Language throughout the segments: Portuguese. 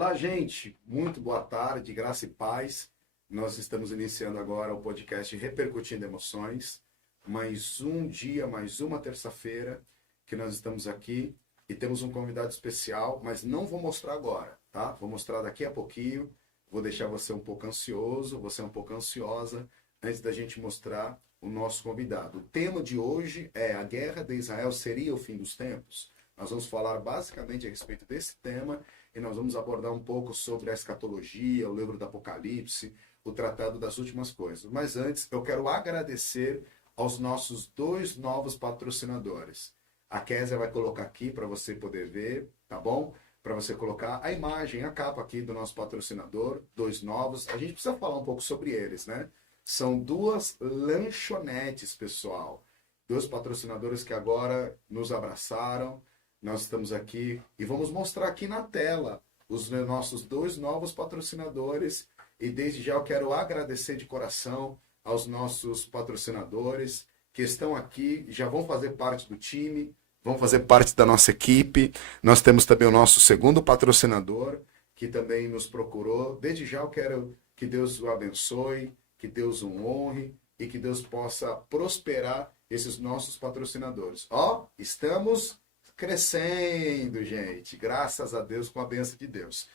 Olá, gente. Muito boa tarde, graça e paz. Nós estamos iniciando agora o podcast Repercutindo Emoções. Mais um dia, mais uma terça-feira que nós estamos aqui e temos um convidado especial, mas não vou mostrar agora, tá? Vou mostrar daqui a pouquinho. Vou deixar você um pouco ansioso, você um pouco ansiosa, antes da gente mostrar o nosso convidado. O tema de hoje é: a guerra de Israel seria o fim dos tempos? Nós vamos falar basicamente a respeito desse tema e nós vamos abordar um pouco sobre a escatologia, o livro do Apocalipse, o tratado das últimas coisas. Mas antes, eu quero agradecer aos nossos dois novos patrocinadores. A Kézia vai colocar aqui para você poder ver, tá bom? Para você colocar a imagem, a capa aqui do nosso patrocinador, dois novos. A gente precisa falar um pouco sobre eles, né? São duas lanchonetes, pessoal. Dois patrocinadores que agora nos abraçaram. Nós estamos aqui e vamos mostrar aqui na tela os nossos dois novos patrocinadores. E desde já eu quero agradecer de coração aos nossos patrocinadores que estão aqui, já vão fazer parte do time, vão fazer parte da nossa equipe. Nós temos também o nosso segundo patrocinador, que também nos procurou. Desde já eu quero que Deus o abençoe, que Deus o honre e que Deus possa prosperar esses nossos patrocinadores. Ó, estamos crescendo, gente, graças a Deus, com a bênção de Deus.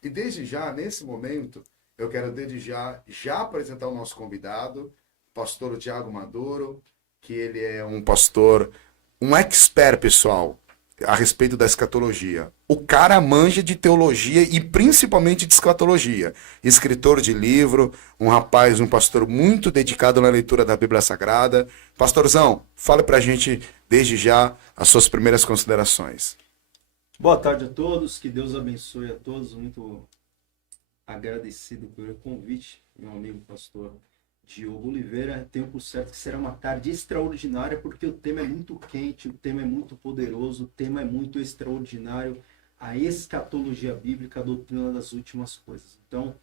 E desde já, nesse momento, eu quero desde já apresentar o nosso convidado, pastor Thiago Maduro, que ele é um pastor, um expert, pessoal, a respeito da escatologia. O cara manja de teologia e principalmente de escatologia. Escritor de livro, um rapaz, um pastor muito dedicado na leitura da Bíblia Sagrada. Pastorzão, fale pra gente desde já as suas primeiras considerações. Boa tarde a todos, que Deus abençoe a todos. Muito agradecido pelo convite, meu amigo pastor Diogo Oliveira. Tenho por certo que será uma tarde extraordinária, porque o tema é muito quente, o tema é muito poderoso, o tema é muito extraordinário, a escatologia bíblica, a doutrina das últimas coisas. Então,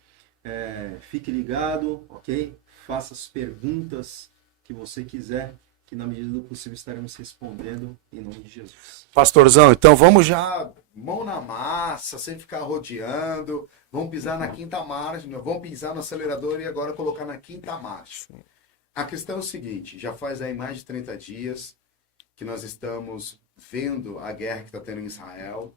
fique ligado, ok? Faça as perguntas que você quiser, que na medida do possível estaremos respondendo em nome de Jesus. Pastorzão, então vamos já, mão na massa, sem ficar rodeando, vamos pisar na quinta marcha, vamos pisar no acelerador e agora colocar na quinta marcha. A questão é o seguinte, já faz aí mais de 30 dias que nós estamos vendo a guerra que está tendo em Israel.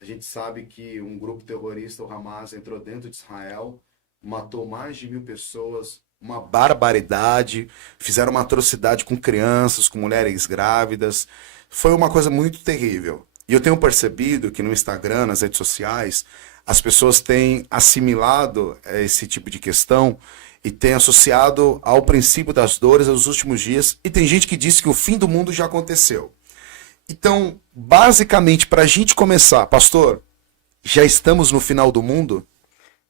A gente sabe que um grupo terrorista, o Hamas, entrou dentro de Israel, matou mais de 1.000 pessoas, uma barbaridade, fizeram uma atrocidade com crianças, com mulheres grávidas. Foi uma coisa muito terrível. E eu tenho percebido que no Instagram, nas redes sociais, as pessoas têm assimilado esse tipo de questão e têm associado ao princípio das dores aos últimos dias. E tem gente que diz que o fim do mundo já aconteceu. Então, basicamente, para a gente começar, pastor, já estamos no final do mundo?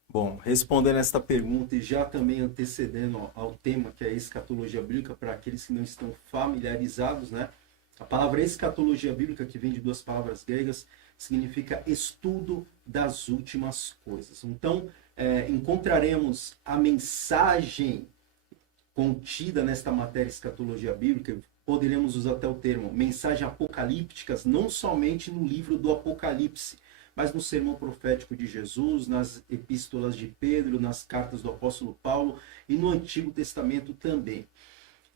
Bom, respondendo esta pergunta e já também antecedendo ao tema que é a escatologia bíblica, para aqueles que não estão familiarizados, né? A palavra escatologia bíblica, que vem de duas palavras gregas, significa estudo das últimas coisas. Então, encontraremos a mensagem contida nesta matéria escatologia bíblica, poderemos usar até o termo mensagem apocalípticas, não somente no livro do Apocalipse, mas no sermão profético de Jesus, nas epístolas de Pedro, nas cartas do apóstolo Paulo e no Antigo Testamento também.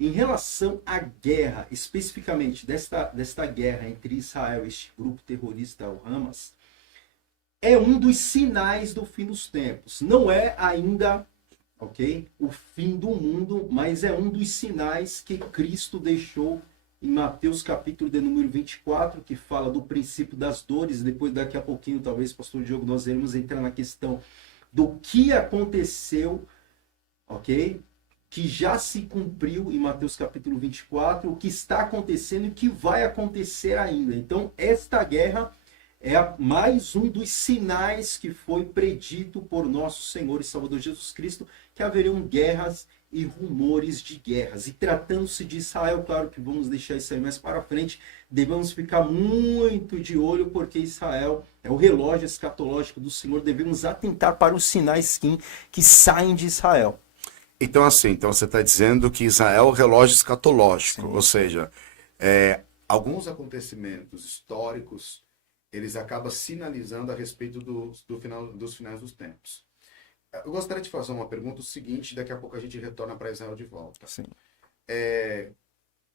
Em relação à guerra, especificamente desta guerra entre Israel e este grupo terrorista, o Hamas, é um dos sinais do fim dos tempos. Não é ainda, ok, o fim do mundo, mas é um dos sinais que Cristo deixou em Mateus capítulo de número 24, que fala do princípio das dores. Depois, daqui a pouquinho, talvez, pastor Diogo, nós iremos entrar na questão do que aconteceu, ok? Que já se cumpriu em Mateus capítulo 24, o que está acontecendo e o que vai acontecer ainda. Então, esta guerra é mais um dos sinais que foi predito por nosso Senhor e Salvador Jesus Cristo, que haveriam guerras e rumores de guerras. E tratando-se de Israel, claro que vamos deixar isso aí mais para frente, devemos ficar muito de olho, porque Israel é o relógio escatológico do Senhor, devemos atentar para os sinais que saem de Israel. Então, assim, você está dizendo que Israel é o relógio escatológico, ou seja, alguns acontecimentos históricos eles acabam sinalizando a respeito dos finais dos tempos. Eu gostaria de fazer uma pergunta, o seguinte, daqui a pouco a gente retorna para Israel de volta. Sim.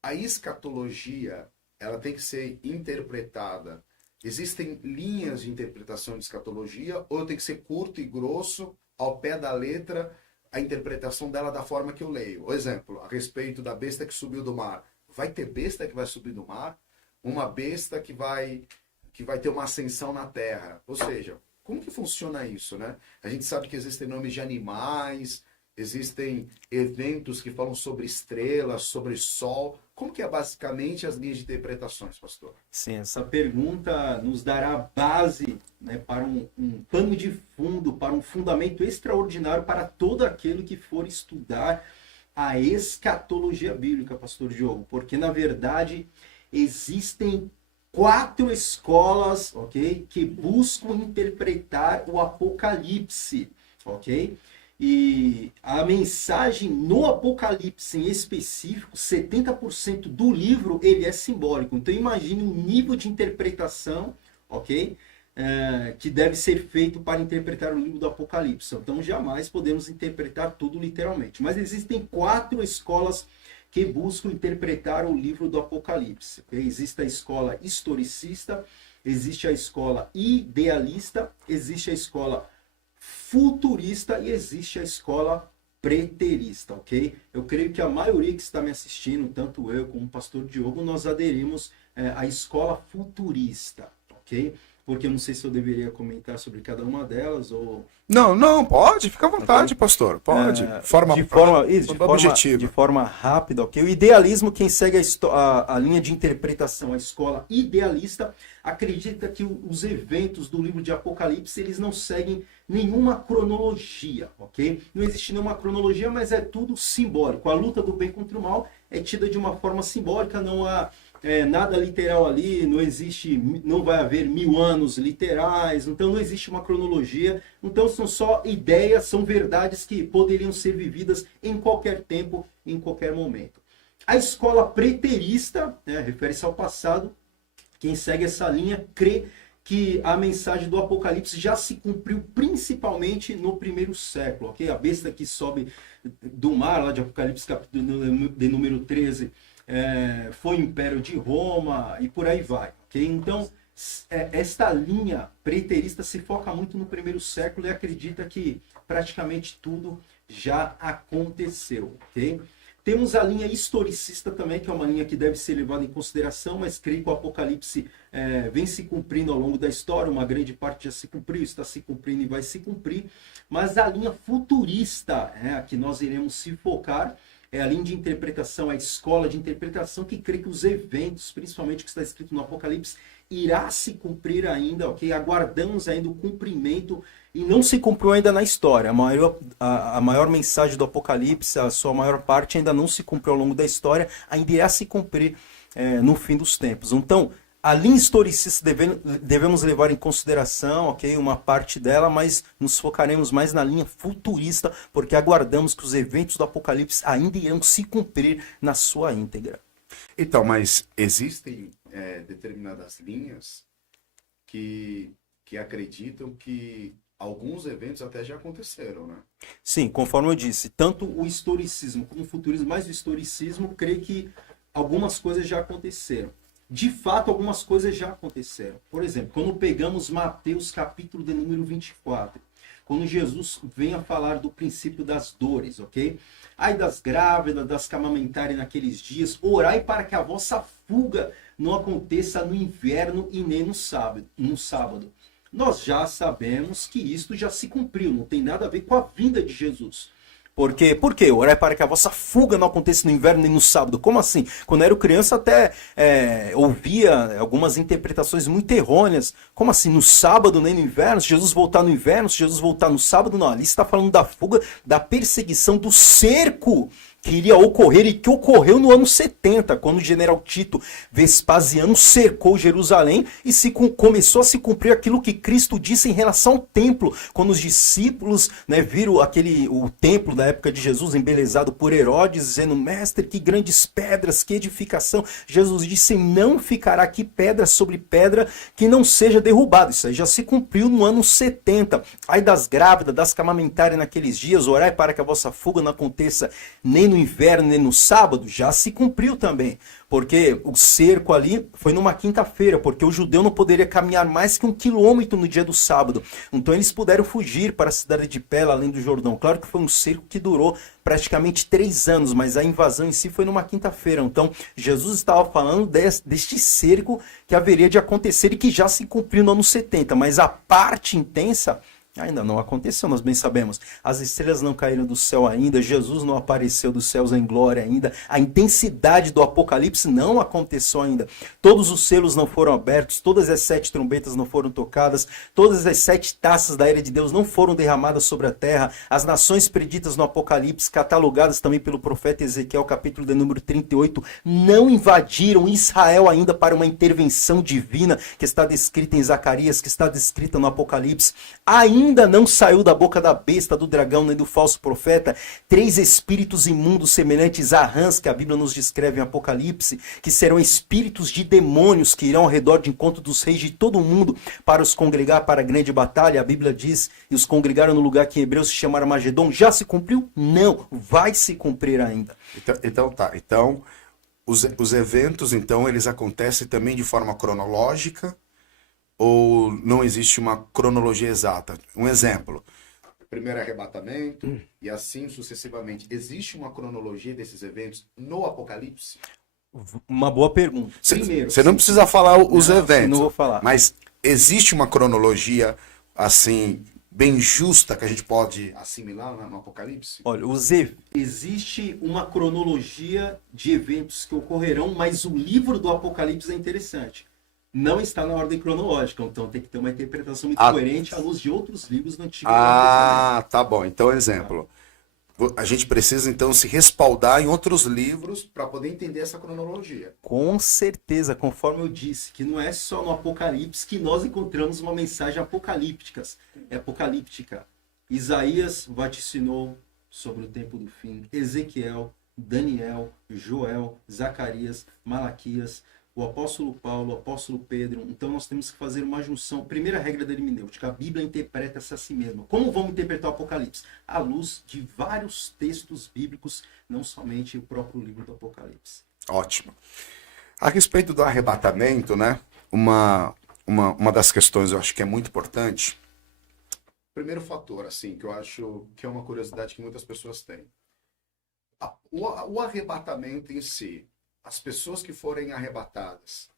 A escatologia, ela tem que ser interpretada. Existem linhas de interpretação de escatologia, ou tem que ser curto e grosso, ao pé da letra, a interpretação dela da forma que eu leio. Por exemplo, a respeito da besta que subiu do mar. Vai ter besta que vai subir do mar? Uma besta que vai ter uma ascensão na terra? Ou seja, como que funciona isso, né? A gente sabe que existem nomes de animais, existem eventos que falam sobre estrelas, sobre sol. Como que é basicamente as linhas de interpretações, pastor? Sim, essa pergunta nos dará base, né, para um pano de fundo, para um fundamento extraordinário para todo aquele que for estudar a escatologia bíblica, pastor Diogo. Porque, na verdade, existem 4 escolas, ok, que buscam interpretar o Apocalipse, ok? E a mensagem no Apocalipse em específico, 70% do livro, ele é simbólico. Então imagine um nível de interpretação, ok? Que deve ser feito para interpretar o livro do Apocalipse. Então jamais podemos interpretar tudo literalmente. Mas existem 4 escolas que buscam interpretar o livro do Apocalipse. Okay? Existe a escola historicista, existe a escola idealista, existe a escola futurista e existe a escola preterista, ok? Eu creio que a maioria que está me assistindo, tanto eu como o pastor Diogo, nós aderimos à escola futurista, ok? Porque eu não sei se eu deveria comentar sobre cada uma delas ou... Não, pode, fica à vontade, pastor, pode. De forma rápida, ok? O idealismo, quem segue a linha de interpretação, a escola idealista, acredita que os eventos do livro de Apocalipse, eles não seguem nenhuma cronologia, ok? Não existe nenhuma cronologia, mas é tudo simbólico. A luta do bem contra o mal é tida de uma forma simbólica, não há nada literal ali, não vai haver 1000 anos literais, então não existe uma cronologia, então são só ideias, são verdades que poderiam ser vividas em qualquer tempo, em qualquer momento. A escola preterista, refere-se ao passado, quem segue essa linha crê que a mensagem do Apocalipse já se cumpriu principalmente no 1º século, ok? A besta que sobe do mar, lá de Apocalipse capítulo de número 13, foi o Império de Roma e por aí vai, ok? Então, esta linha preterista se foca muito no 1º século e acredita que praticamente tudo já aconteceu, ok? Temos a linha historicista também, que é uma linha que deve ser levada em consideração, mas creio que o Apocalipse vem se cumprindo ao longo da história, uma grande parte já se cumpriu, está se cumprindo e vai se cumprir. Mas a linha futurista, a que nós iremos se focar, é a linha de interpretação, a escola de interpretação que crê que os eventos, principalmente o que está escrito no Apocalipse, irá se cumprir ainda, ok? Aguardamos ainda o cumprimento e não se cumpriu ainda na história. A maior mensagem do Apocalipse, a sua maior parte ainda não se cumpriu ao longo da história, ainda irá se cumprir no fim dos tempos. Então, a linha historicista devemos levar em consideração, ok, uma parte dela, mas nos focaremos mais na linha futurista, porque aguardamos que os eventos do Apocalipse ainda irão se cumprir na sua íntegra. Então, mas existem determinadas linhas que acreditam que alguns eventos até já aconteceram, né? Sim, conforme eu disse, tanto o historicismo como o futurismo, mas o historicismo crê que algumas coisas já aconteceram. De fato, algumas coisas já aconteceram. Por exemplo, quando pegamos Mateus capítulo de número 24, quando Jesus vem a falar do princípio das dores, ok? Ai das grávidas, das que amamentarem naqueles dias, orai para que a vossa fuga não aconteça no inverno e nem no sábado. Nós já sabemos que isto já se cumpriu, não tem nada a ver com a vinda de Jesus. Por quê? Orai para que a vossa fuga não aconteça no inverno nem no sábado. Como assim? Quando eu era criança até ouvia algumas interpretações muito errôneas. Como assim? No sábado nem no inverno? Se Jesus voltar no inverno, se Jesus voltar no sábado? Não, ali está falando da fuga, da perseguição, do cerco que iria ocorrer e que ocorreu no ano 70, quando o general Tito Vespasiano cercou Jerusalém e começou a se cumprir aquilo que Cristo disse em relação ao templo, quando os discípulos, né, viram o templo da época de Jesus embelezado por Herodes, dizendo: mestre, que grandes pedras, que edificação. Jesus disse: não ficará aqui pedra sobre pedra que não seja derrubado. Isso aí já se cumpriu no ano 70. Ai das grávidas, das que amamentarem naqueles dias, orai para que a vossa fuga não aconteça nem no inverno, nem no sábado. Já se cumpriu também. Porque o cerco ali foi numa quinta-feira, porque o judeu não poderia caminhar mais que 1 quilômetro no dia do sábado. Então eles puderam fugir para a cidade de Pela, além do Jordão. Claro que foi um cerco que durou praticamente 3 anos, mas a invasão em si foi numa quinta-feira. Então Jesus estava falando deste cerco que haveria de acontecer e que já se cumpriu no ano 70. Mas a parte intensa ainda não aconteceu, nós bem sabemos. As estrelas não caíram do céu ainda, Jesus não apareceu dos céus em glória ainda, a intensidade do Apocalipse não aconteceu ainda. Todos os selos não foram abertos, todas as 7 trombetas não foram tocadas, todas as 7 taças da ira de Deus não foram derramadas sobre a terra. As nações preditas no Apocalipse, catalogadas também pelo profeta Ezequiel, capítulo de número 38, não invadiram Israel ainda para uma intervenção divina que está descrita em Zacarias, que está descrita no Apocalipse. Ainda não saiu da boca da besta, do dragão, nem do falso profeta 3 espíritos imundos semelhantes a rãs, que a Bíblia nos descreve em Apocalipse, que serão espíritos de demônios que irão ao redor de encontro dos reis de todo o mundo para os congregar para a grande batalha. A Bíblia diz: e os congregaram no lugar que em hebreu se chama Armagedon. Já se cumpriu? Não, vai se cumprir ainda. Então, os eventos, então, eles acontecem também de forma cronológica, ou não existe uma cronologia exata? Um exemplo. Primeiro arrebatamento e assim sucessivamente. Existe uma cronologia desses eventos no Apocalipse? Uma boa pergunta. Primeiro, você não precisa falar os eventos, não vou falar. Mas existe uma cronologia assim bem justa que a gente pode assimilar no Apocalipse? Olha, existe uma cronologia de eventos que ocorrerão, mas o livro do Apocalipse é interessante. Não está na ordem cronológica, então tem que ter uma interpretação muito coerente à luz de outros livros do Antigo Testamento. Tá bom. Então, exemplo. A gente precisa, então, se respaldar em outros livros para poder entender essa cronologia. Com certeza, conforme eu disse, que não é só no Apocalipse que nós encontramos uma mensagem apocalíptica. Isaías vaticinou sobre o tempo do fim. Ezequiel, Daniel, Joel, Zacarias, Malaquias, o apóstolo Paulo, o apóstolo Pedro. Então nós temos que fazer uma junção. Primeira regra da hermenêutica: a Bíblia interpreta-se a si mesma. Como vamos interpretar o Apocalipse? À luz de vários textos bíblicos, não somente o próprio livro do Apocalipse. Ótimo. A respeito do arrebatamento, né? Uma das questões eu acho que é muito importante. Primeiro fator, assim, que eu acho que é uma curiosidade que muitas pessoas têm. O arrebatamento em si, as pessoas que forem arrebatadas,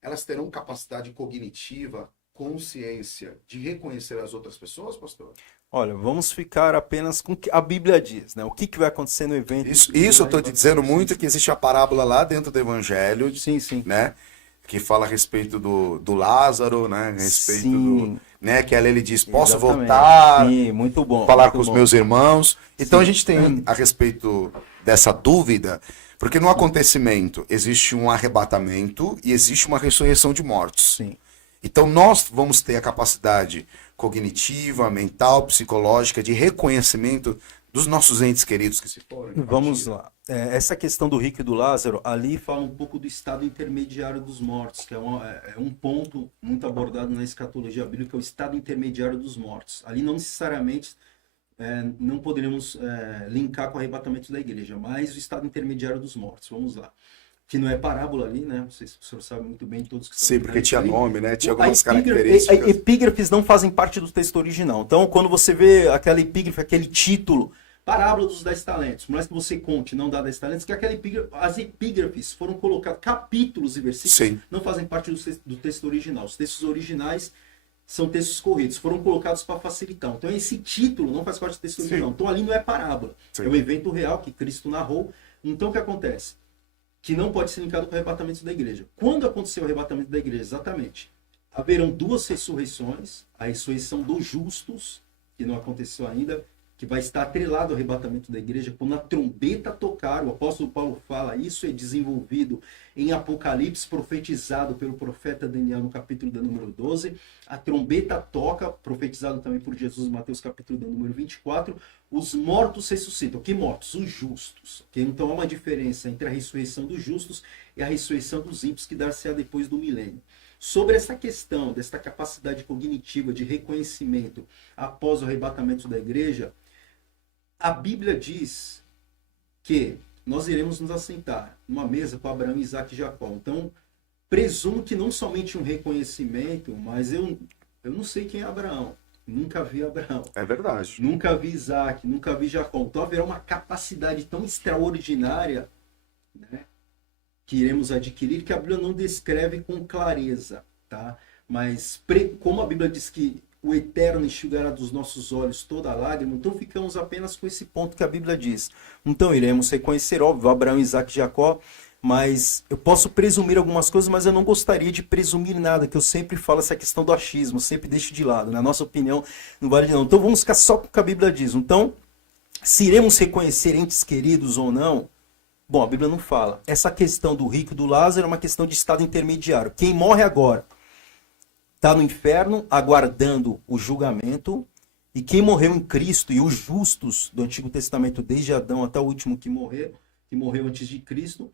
elas terão capacidade cognitiva, consciência de reconhecer as outras pessoas, pastor? Olha, vamos ficar apenas com o que a Bíblia diz, né? O que vai acontecer no evento. Isso eu estou te dizendo muito, que existe a parábola lá dentro do Evangelho, sim. Né? Que fala a respeito do Lázaro, né? A respeito do, né? Que ele diz: posso voltar, sim, muito bom, falar muito com os bom. meus irmãos. Então Sim. a gente tem a respeito dessa dúvida, porque no acontecimento existe um arrebatamento e existe uma ressurreição de mortos. Sim. Então nós vamos ter a capacidade cognitiva, mental, psicológica de reconhecimento dos nossos entes queridos que se foram. Vamos lá. Essa questão do rico e do Lázaro, ali fala um pouco do estado intermediário dos mortos, que é um ponto muito abordado na escatologia bíblica, o estado intermediário dos mortos. Ali não necessariamente não poderíamos linkar com o arrebatamento da igreja, mas o estado intermediário dos mortos. Vamos lá. Que não é parábola ali, né? Não sei se o senhor sabe muito bem, todos que Sim, porque tinha ali. nome, né? Tinha algumas características. Epígrafes não fazem parte do texto original. Então, quando você vê aquela epígrafe, aquele título, Parábola dos 10 talentos, por mais que você conte, não dá 10 talentos, que as epígrafes foram colocadas, capítulos e versículos, Sim. não fazem parte do texto original. Os textos originais são textos corridos, foram colocados para facilitar. Então, esse título não faz parte do texto original. Então, ali não é parábola. Sim. É um evento real que Cristo narrou. Então, o que acontece? Que não pode ser linkado com o arrebatamento da igreja. Quando aconteceu o arrebatamento da igreja? Exatamente. Haverão 2 ressurreições. A ressurreição dos justos, que não aconteceu ainda, que vai estar atrelado ao arrebatamento da igreja, quando a trombeta tocar. O apóstolo Paulo fala, isso é desenvolvido em Apocalipse, profetizado pelo profeta Daniel no capítulo de número 12. A trombeta toca, profetizado também por Jesus em Mateus capítulo de número 24. Os mortos ressuscitam. Que mortos? Os justos. Okay? Então há uma diferença entre a ressurreição dos justos e a ressurreição dos ímpios, que dar-se-á depois do milênio. Sobre essa questão, desta capacidade cognitiva de reconhecimento após o arrebatamento da igreja, a Bíblia diz que nós iremos nos assentar numa mesa com Abraão, Isaac e Jacó. Então, presumo que não somente um reconhecimento, mas eu não sei quem é Abraão. Nunca vi Abraão. É verdade. Nunca vi Isaac, nunca vi Jacó. Então haverá uma capacidade tão extraordinária, né, que iremos adquirir, que a Bíblia não descreve com clareza. Tá? Mas como a Bíblia diz que o Eterno enxugará dos nossos olhos toda a lágrima, então ficamos apenas com esse ponto que a Bíblia diz. Então iremos reconhecer, óbvio, Abraão, Isaac e Jacó, mas eu posso presumir algumas coisas, mas eu não gostaria de presumir nada, que eu sempre falo essa questão do achismo, sempre deixo de lado. Na nossa opinião, não vale não. Então vamos ficar só com o que a Bíblia diz. Então, se iremos reconhecer entes queridos ou não, bom, a Bíblia não fala. Essa questão do rico e do Lázaro é uma questão de estado intermediário. Quem morre agora está no inferno aguardando o julgamento, e quem morreu em Cristo e os justos do Antigo Testamento, desde Adão até o último que morreu antes de Cristo,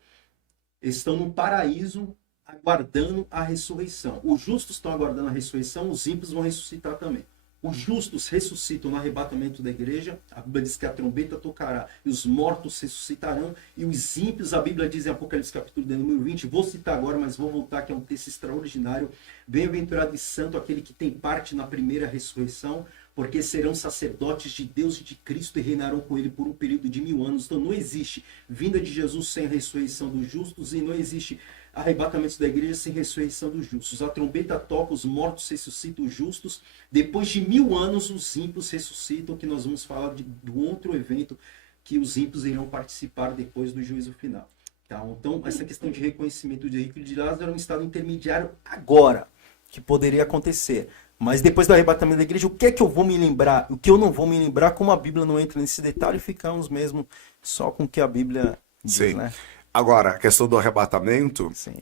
estão no paraíso aguardando a ressurreição. Os justos estão aguardando a ressurreição, os ímpios vão ressuscitar também. Os justos ressuscitam no arrebatamento da igreja, a Bíblia diz que a trombeta tocará e os mortos ressuscitarão, e os ímpios, a Bíblia diz em Apocalipse capítulo de número 20, vou citar agora, mas vou voltar, que é um texto extraordinário: bem-aventurado e santo aquele que tem parte na primeira ressurreição, porque serão sacerdotes de Deus e de Cristo e reinarão com ele por um período de 1000 anos. Então não existe vinda de Jesus sem a ressurreição dos justos, e não existe arrebatamento da igreja sem ressurreição dos justos. A trombeta toca, os mortos ressuscitam, os justos. Depois de 1000 anos, os ímpios ressuscitam, que nós vamos falar do outro evento que os ímpios irão participar depois do juízo final. Tá? Então, essa questão de reconhecimento de rico e de Lázaro era um estado intermediário agora, que poderia acontecer. Mas depois do arrebatamento da igreja, o que é que eu vou me lembrar? O que eu não vou me lembrar, como a Bíblia não entra nesse detalhe, ficamos mesmo só com o que a Bíblia diz, Sim. né? Agora, a questão do arrebatamento, Sim.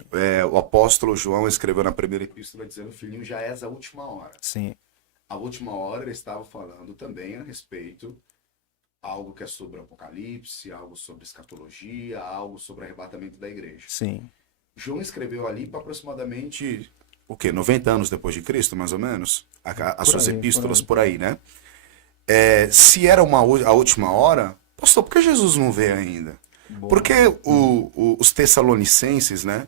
o apóstolo João escreveu na primeira epístola dizendo: filhinho, já és a última hora. Sim. A última hora ele estava falando também a respeito algo que é sobre o Apocalipse, algo sobre escatologia, algo sobre o arrebatamento da igreja. Sim. João escreveu ali para aproximadamente... O quê? 90 anos depois de Cristo, mais ou menos? As suas aí, epístolas por aí, né? Se era a última hora, pastor, por que Jesus não veio ainda? Bom. Porque os tessalonicenses, né?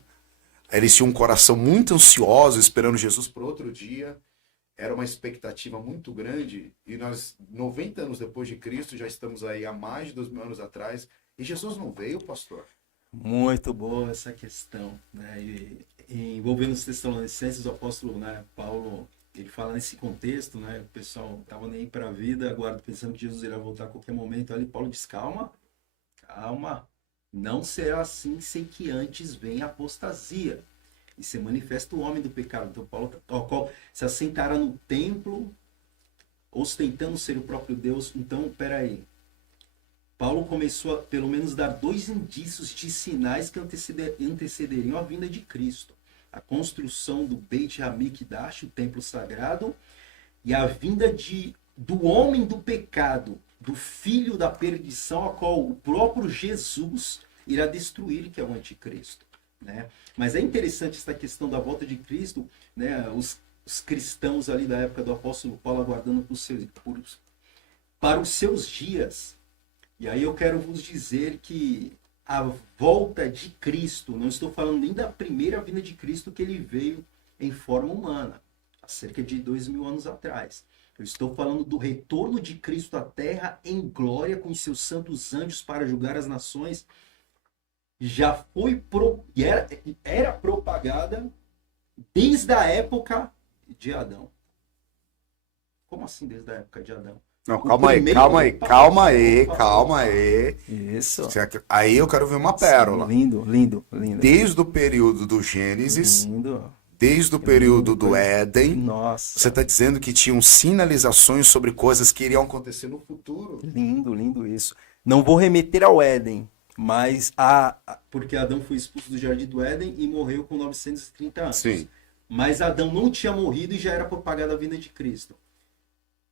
Eles tinham um coração muito ansioso, esperando Jesus Para outro dia, era uma expectativa muito grande, e nós, 90 anos depois de Cristo, já estamos aí há mais de 2000 anos atrás, e Jesus não veio, pastor? Muito boa essa questão, né? E envolvendo os Tessalonicenses, o apóstolo, né, Paulo, ele fala nesse contexto, né? O pessoal estava nem para a vida, aguardo, pensando que Jesus irá voltar a qualquer momento. Ali Paulo diz: calma, não será assim sem que antes venha a apostasia e se manifesta o homem do pecado. Então Paulo, ao qual se assentará no templo, ostentando ser o próprio Deus. Então, peraí. Paulo começou a, pelo menos, dar 2 indícios de sinais que antecederiam a vinda de Cristo: a construção do Beit HaMikdash, o templo sagrado, e a vinda do homem do pecado, do filho da perdição, a qual o próprio Jesus irá destruir, que é o anticristo, né? Mas é interessante essa questão da volta de Cristo, né? Os cristãos ali da época do apóstolo Paulo aguardando para os seus dias. E aí eu quero vos dizer que a volta de Cristo, não estou falando nem da primeira vinda de Cristo, que ele veio em forma humana, há cerca de 2000 anos atrás. Eu estou falando do retorno de Cristo à Terra em glória com os seus santos anjos para julgar as nações. Já foi era propagada desde a época de Adão. Como assim desde a época de Adão? Não, calma aí. Isso. Aí eu quero ver uma pérola. Sim, lindo. Desde o período do Gênesis, Lindo. desde o período do Éden. Nossa. Você está dizendo que tinham sinalizações sobre coisas que iriam acontecer no futuro. Lindo, lindo isso. Não vou remeter ao Éden, mas porque Adão foi expulso do Jardim do Éden e morreu com 930 anos. Sim. Mas Adão não tinha morrido e já era propagada a vinda de Cristo.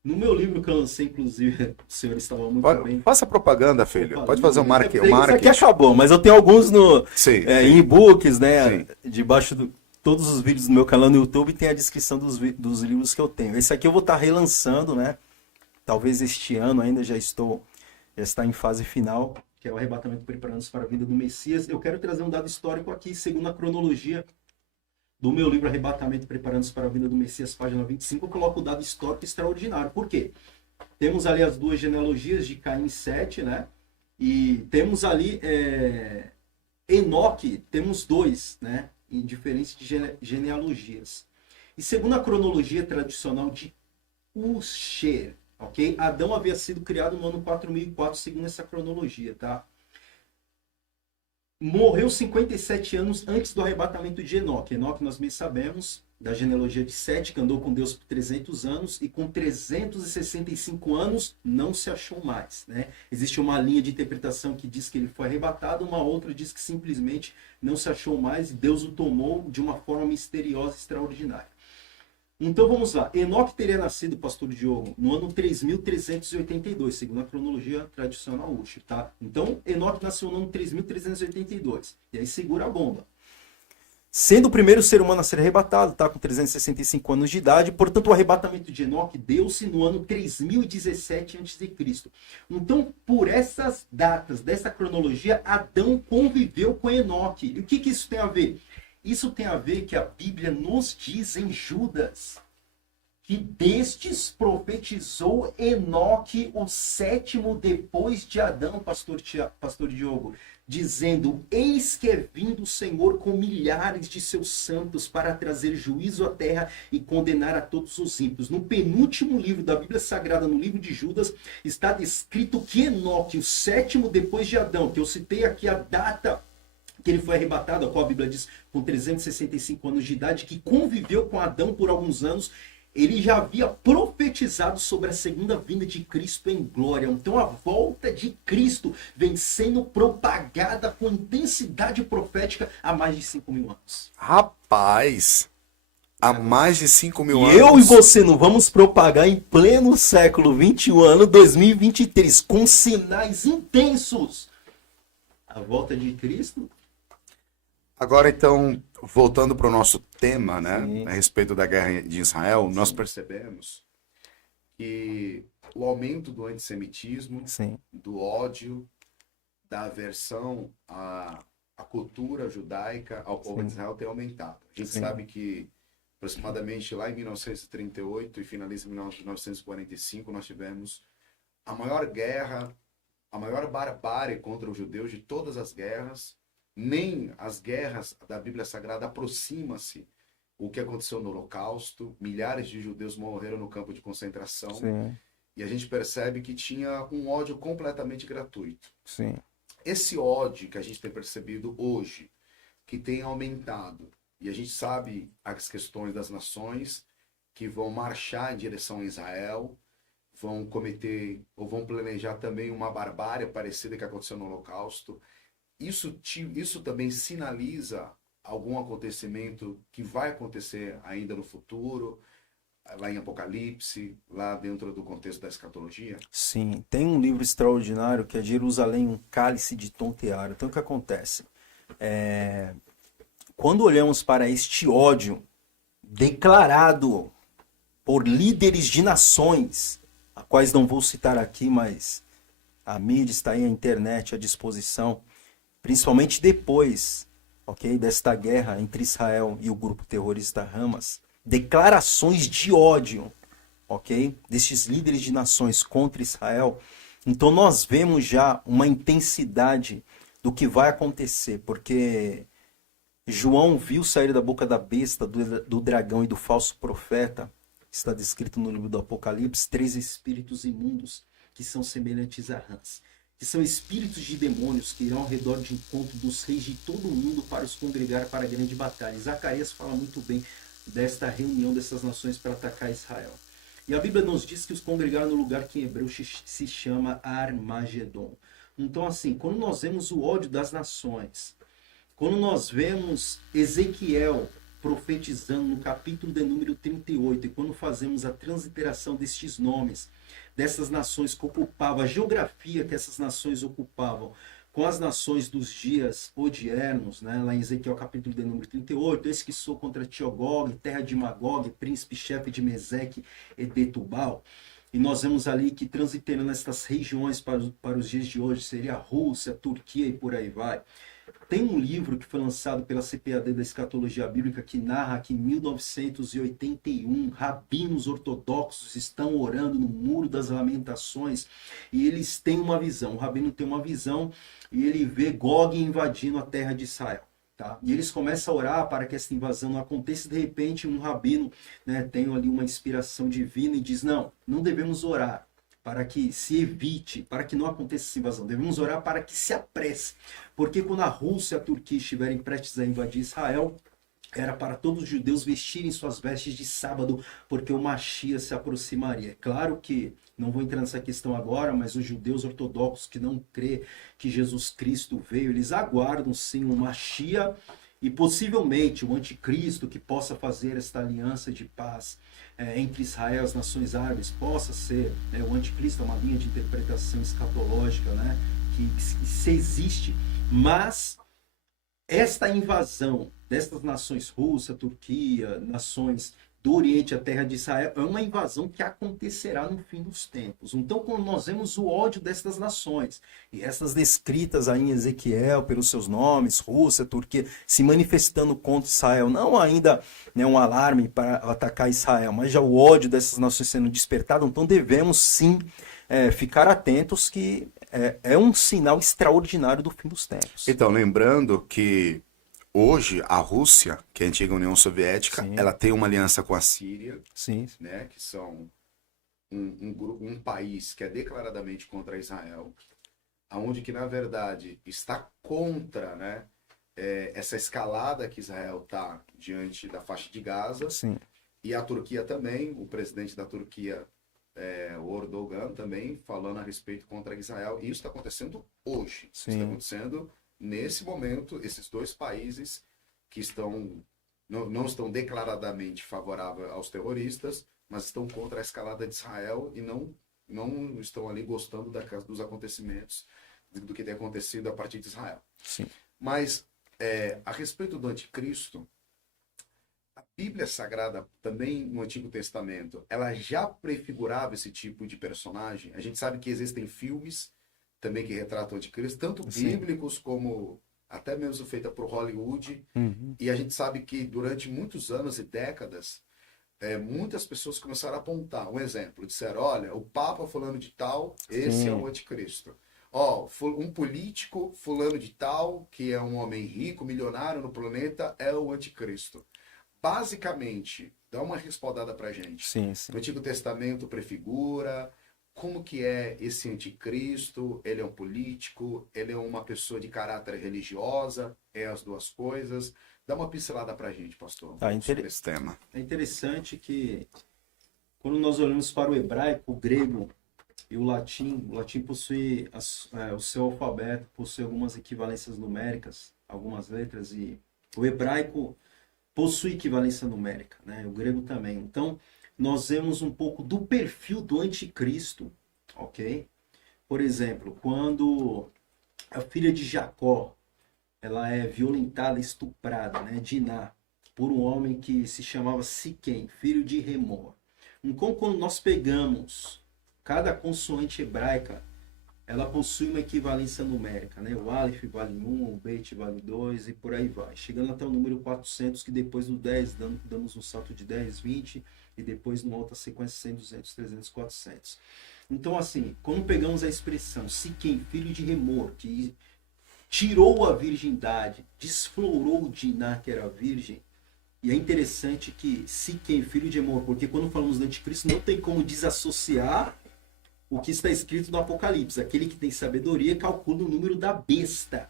No meu livro que eu lancei, inclusive, o senhor estava muito bem. Faça propaganda, filho. Opa, Pode fazer um isso marketing. aqui acabou, mas eu tenho alguns Sim, em e-books, né? Sim. Debaixo de todos os vídeos do meu canal no YouTube tem a descrição dos livros que eu tenho. Esse aqui eu vou estar relançando, né? Talvez este ano ainda já está em fase final, que é o arrebatamento preparando-nos para a vinda do Messias. Eu quero trazer um dado histórico aqui, segundo a cronologia do meu livro Arrebatamento Preparando-se para a Vinda do Messias, página 25, eu coloco o dado histórico extraordinário. Por quê? Temos ali as duas genealogias de Caim e Sete, né? E temos ali Enoque, temos dois, né? Em diferentes genealogias. E segundo a cronologia tradicional de Usher, ok? Adão havia sido criado no ano 4004, segundo essa cronologia, tá? Morreu 57 anos antes do arrebatamento de Enoque. Enoque, nós bem sabemos, da genealogia de Sete, que andou com Deus por 300 anos, e com 365 anos não se achou mais, né? Existe uma linha de interpretação que diz que ele foi arrebatado, uma outra diz que simplesmente não se achou mais e Deus o tomou de uma forma misteriosa e extraordinária. Então vamos lá. Enoque teria nascido, pastor Diogo, no ano 3.382, segundo a cronologia tradicional Usher, tá? Então Enoque nasceu no ano 3.382. E aí segura a bomba. Sendo o primeiro ser humano a ser arrebatado, tá? Com 365 anos de idade. Portanto, o arrebatamento de Enoque deu-se no ano 3017 a.C. Então, por essas datas, dessa cronologia, Adão conviveu com Enoque. E o que isso tem a ver? Isso tem a ver que a Bíblia nos diz em Judas que destes profetizou Enoque, o sétimo depois de Adão, pastor Diogo, dizendo: eis que é vindo o Senhor com milhares de seus santos para trazer juízo à terra e condenar a todos os ímpios. No penúltimo livro da Bíblia Sagrada, no livro de Judas, está descrito que Enoque, o sétimo depois de Adão, que eu citei aqui a data que ele foi arrebatado, a qual a Bíblia diz com 365 anos de idade, que conviveu com Adão por alguns anos, ele já havia profetizado sobre a segunda vinda de Cristo em glória. Então a volta de Cristo vem sendo propagada com intensidade profética há mais de 5.000 anos. Rapaz, há mais de 5.000 E anos. eu e você não vamos propagar em pleno século XXI, ano 2023, com sinais intensos. A volta de Cristo. Agora, então, voltando para o nosso tema, né, Sim. a respeito da guerra de Israel, nós Nós percebemos. percebemos que o aumento do antissemitismo, Sim. do ódio, da aversão à cultura judaica, ao povo Sim. de Israel tem aumentado. A gente Sim. sabe que aproximadamente lá em 1938 e finaliza em 1945, nós tivemos a maior guerra, a maior barbárie contra os judeus de todas as guerras. Nem as guerras da Bíblia Sagrada aproxima-se o que aconteceu no Holocausto. Milhares de judeus morreram no campo de concentração. Sim. E a gente percebe que tinha um ódio completamente gratuito. Sim. Esse ódio que a gente tem percebido hoje, que tem aumentado, e a gente sabe as questões das nações que vão marchar em direção a Israel, vão cometer ou vão planejar também uma barbárie parecida que aconteceu no Holocausto. Isso também sinaliza algum acontecimento que vai acontecer ainda no futuro, lá em Apocalipse, lá dentro do contexto da escatologia? Sim, tem um livro extraordinário que é Jerusalém, um cálice de tontear. Então o que acontece? Quando olhamos para este ódio declarado por líderes de nações, a quais não vou citar aqui, mas a mídia está aí, a internet à disposição, principalmente depois, ok, desta guerra entre Israel e o grupo terrorista Hamas, declarações de ódio, ok, destes líderes de nações contra Israel. Então nós vemos já uma intensidade do que vai acontecer, porque João viu sair da boca da besta, do dragão e do falso profeta, está descrito no livro do Apocalipse, 3 espíritos imundos que são semelhantes a rãs. que são espíritos de demônios que irão ao redor de encontro dos reis de todo o mundo para os congregar para a grande batalha. Zacarias fala muito bem desta reunião dessas nações para atacar Israel. E a Bíblia nos diz que os congregaram no lugar que em hebreu se chama Armagedon. Então, assim, quando nós vemos o ódio das nações, quando nós vemos Ezequiel profetizando no capítulo de número 38, e quando fazemos a transliteração destes nomes, dessas nações que ocupavam, a geografia que essas nações ocupavam, com as nações dos dias odiernos, né? Lá em Ezequiel capítulo de número 38, esse que sou contra Tiogog, terra de Magog, príncipe-chefe de Meseque e de Tubal. E nós vemos ali que transitando nestas regiões para os dias de hoje, seria a Rússia, a Turquia e por aí vai. Tem um livro que foi lançado pela CPAD da Escatologia Bíblica que narra que em 1981 rabinos ortodoxos estão orando no Muro das Lamentações e eles têm uma visão. O rabino tem uma visão e ele vê Gog invadindo a terra de Israel. Tá? E eles começam a orar para que essa invasão não aconteça. De repente um rabino, né, tem ali uma inspiração divina e diz, não devemos orar para que se evite, para que não aconteça essa invasão. Devemos orar para que se apresse. Porque quando a Rússia e a Turquia estiverem prestes a invadir Israel, era para todos os judeus vestirem suas vestes de sábado, porque o Mashiach se aproximaria. É claro que, não vou entrar nessa questão agora, mas os judeus ortodoxos que não crê que Jesus Cristo veio, eles aguardam sim o Mashiach e possivelmente o anticristo que possa fazer esta aliança de paz entre Israel e as nações árabes, possa ser, né, o anticristo é uma linha de interpretação escatológica, né, que se existe, mas esta invasão destas nações, Rússia, Turquia, nações do Oriente, a terra de Israel, é uma invasão que acontecerá no fim dos tempos. Então, quando nós vemos o ódio destas nações, e essas descritas aí em Ezequiel pelos seus nomes, Rússia, Turquia, se manifestando contra Israel, não ainda, né, um alarme para atacar Israel, mas já o ódio dessas nações sendo despertado, então devemos sim ficar atentos que é um sinal extraordinário do fim dos tempos. Então, lembrando que hoje, a Rússia, que é a antiga União Soviética, Sim. ela tem uma aliança com a Síria, Sim. né, que são um país que é declaradamente contra Israel, aonde que, na verdade, está contra, né, essa escalada que Israel está diante da faixa de Gaza. Sim. E a Turquia também, o presidente da Turquia, o Erdogan, também falando a respeito contra Israel. E isso está acontecendo hoje. Isso está acontecendo nesse momento. Esses dois países que não estão declaradamente favoráveis aos terroristas, mas estão contra a escalada de Israel e não estão ali gostando dos acontecimentos, do que tem acontecido a partir de Israel. Sim. Mas, a respeito do anticristo, a Bíblia Sagrada, também no Antigo Testamento, ela já prefigurava esse tipo de personagem. A gente sabe que existem filmes também que retratam o anticristo, tanto bíblicos como até mesmo feita por Hollywood. Uhum. E a gente sabe que durante muitos anos e décadas, muitas pessoas começaram a apontar um exemplo. Disseram, olha, o Papa fulano de tal, esse é o anticristo. Ó, um político fulano de tal, que é um homem rico, milionário no planeta, é o anticristo. Basicamente, dá uma respaldada pra gente. Sim, sim. O Antigo Testamento prefigura como que é esse anticristo. Ele é um político, ele é uma pessoa de caráter religiosa, é as duas coisas. Dá uma pincelada pra gente, pastor, sobre esse tema. É interessante que quando nós olhamos para o hebraico, o grego e o latim possui o seu alfabeto, possui algumas equivalências numéricas, algumas letras, e o hebraico possui equivalência numérica, né? O grego também. Então, nós vemos um pouco do perfil do anticristo, ok? Por exemplo, quando a filha de Jacó, ela é violentada, estuprada, né? Diná, por um homem que se chamava Siquém, filho de Remor. Então, quando nós pegamos cada consoante hebraica, ela possui uma equivalência numérica, né? O Aleph vale 1, o Bet vale 2 e por aí vai. Chegando até o número 400, que depois do 10 damos um salto de 10, 20 e depois numa outra sequência 100, 200, 300, 400. Então, assim, quando pegamos a expressão Siquém, filho de Remor, que tirou a virgindade, desflorou Diná, que era virgem, e é interessante que Siquém, filho de Remor, porque quando falamos do anticristo não tem como desassociar o que está escrito no Apocalipse. Aquele que tem sabedoria calcula o número da besta.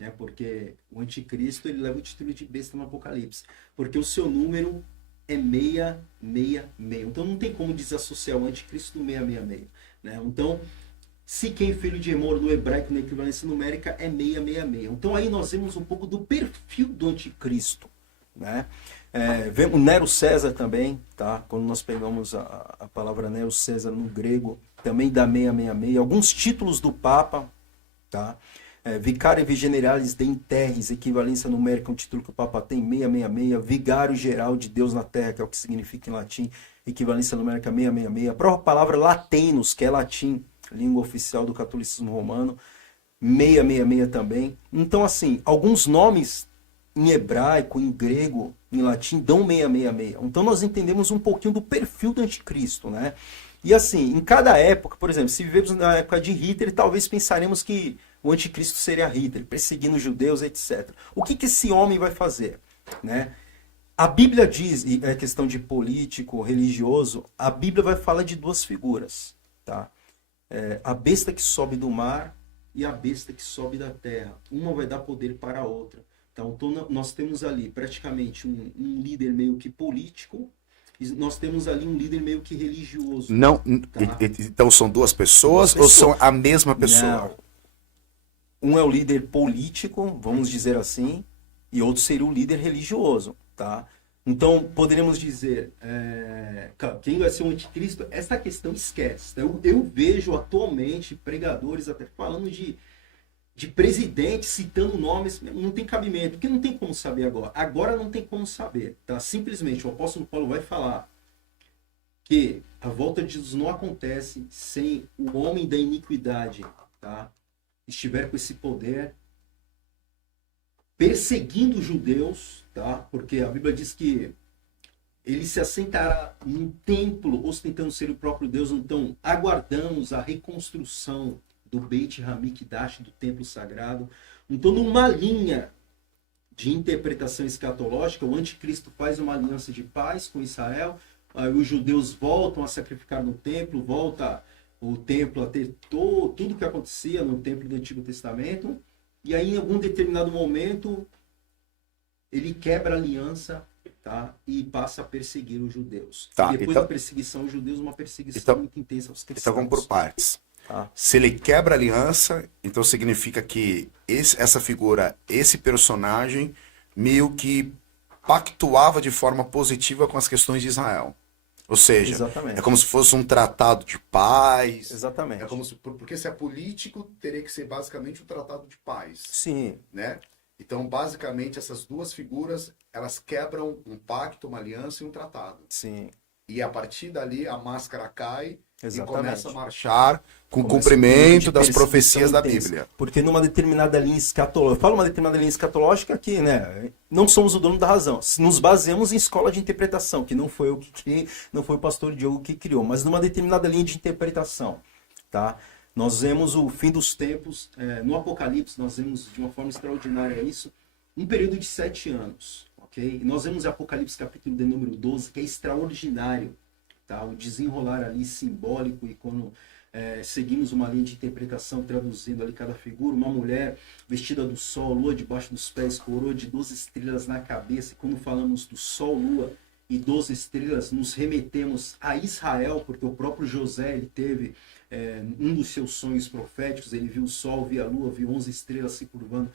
Né? Porque o anticristo ele leva o título de besta no Apocalipse. Porque o seu número é 666. Então não tem como desassociar o anticristo do 666. Né? Então, se quem filho de Emor no hebraico na equivalência numérica é 666. Então aí nós vemos um pouco do perfil do anticristo. Né? Vemos Nero César também, tá? Quando nós pegamos a palavra Nero César no grego, também dá 666. Alguns títulos do Papa, tá? Vicário Vigeneralis de Interres, equivalência numérica, um título que o Papa tem, 666. Vigário Geral de Deus na Terra, que é o que significa em latim, equivalência numérica 666. A própria palavra Latinus, que é latim, língua oficial do catolicismo romano, 666 também. Então, assim, alguns nomes em hebraico, em grego, em latim, dão 666. Então, nós entendemos um pouquinho do perfil do anticristo, né? E assim, em cada época, por exemplo, se vivemos na época de Hitler, talvez pensaremos que o anticristo seria Hitler, perseguindo os judeus, etc. O que esse homem vai fazer? Né? A Bíblia diz, e é questão de político, religioso, a Bíblia vai falar de duas figuras. Tá? A besta que sobe do mar e a besta que sobe da terra. Uma vai dar poder para a outra. Então nós temos ali praticamente um líder meio que político, e nós temos ali um líder meio que religioso. Não, tá? então são duas pessoas ou são a mesma pessoa? Não. Um é o líder político, vamos dizer assim, e outro seria o líder religioso. Tá? Então, poderíamos dizer, quem vai ser o anticristo? Essa questão esquece. Eu vejo atualmente pregadores até falando de presidente, citando nomes, não tem cabimento, porque não tem como saber agora. Agora não tem como saber. Tá? Simplesmente, o apóstolo Paulo vai falar que a volta de Jesus não acontece sem o homem da iniquidade, tá? estiver com esse poder, perseguindo os judeus, tá? Porque a Bíblia diz que ele se assentará num templo, ostentando ser o próprio Deus. Então, aguardamos a reconstrução do Beit Hamikdash, do templo sagrado. Então, numa linha de interpretação escatológica, o anticristo faz uma aliança de paz com Israel, aí os judeus voltam a sacrificar no templo, volta o templo a ter tudo que acontecia no templo do Antigo Testamento, e aí em algum determinado momento ele quebra a aliança, tá? E passa a perseguir os judeus. Tá, e depois então, da perseguição aos judeus, uma perseguição muito intensa aos cristãos. Então vamos por partes. Tá. Se ele quebra a aliança, então significa que essa figura, esse personagem, meio que pactuava de forma positiva com as questões de Israel. Ou seja, Exatamente. é como se fosse um tratado de paz. Exatamente. É como se, porque se é político, teria que ser basicamente um tratado de paz. Sim. Né? Então, basicamente, essas duas figuras, elas quebram um pacto, uma aliança e um tratado. Sim. E a partir dali, a máscara cai. Exatamente. E começa a marchar com o Começa cumprimento de das perseguição profecias da intensa. Bíblia. Porque numa determinada linha escatológica, eu falo uma determinada linha escatológica que, né, não somos o dono da razão. Nos baseamos em escola de interpretação, que não foi não foi o pastor Diogo que criou, mas numa determinada linha de interpretação, tá? Nós vemos o fim dos tempos, no Apocalipse, nós vemos de uma forma extraordinária isso, um período de 7 anos, ok? E nós vemos Apocalipse capítulo de número 12, que é extraordinário, tá? O desenrolar ali simbólico, e quando seguimos uma linha de interpretação traduzindo ali cada figura, uma mulher vestida do sol, lua debaixo dos pés, coroa de 12 estrelas na cabeça. E quando falamos do sol, lua e 12 estrelas, nos remetemos a Israel, porque o próprio José ele teve um dos seus sonhos proféticos, ele viu o sol, viu a lua, viu 11 estrelas se curvando,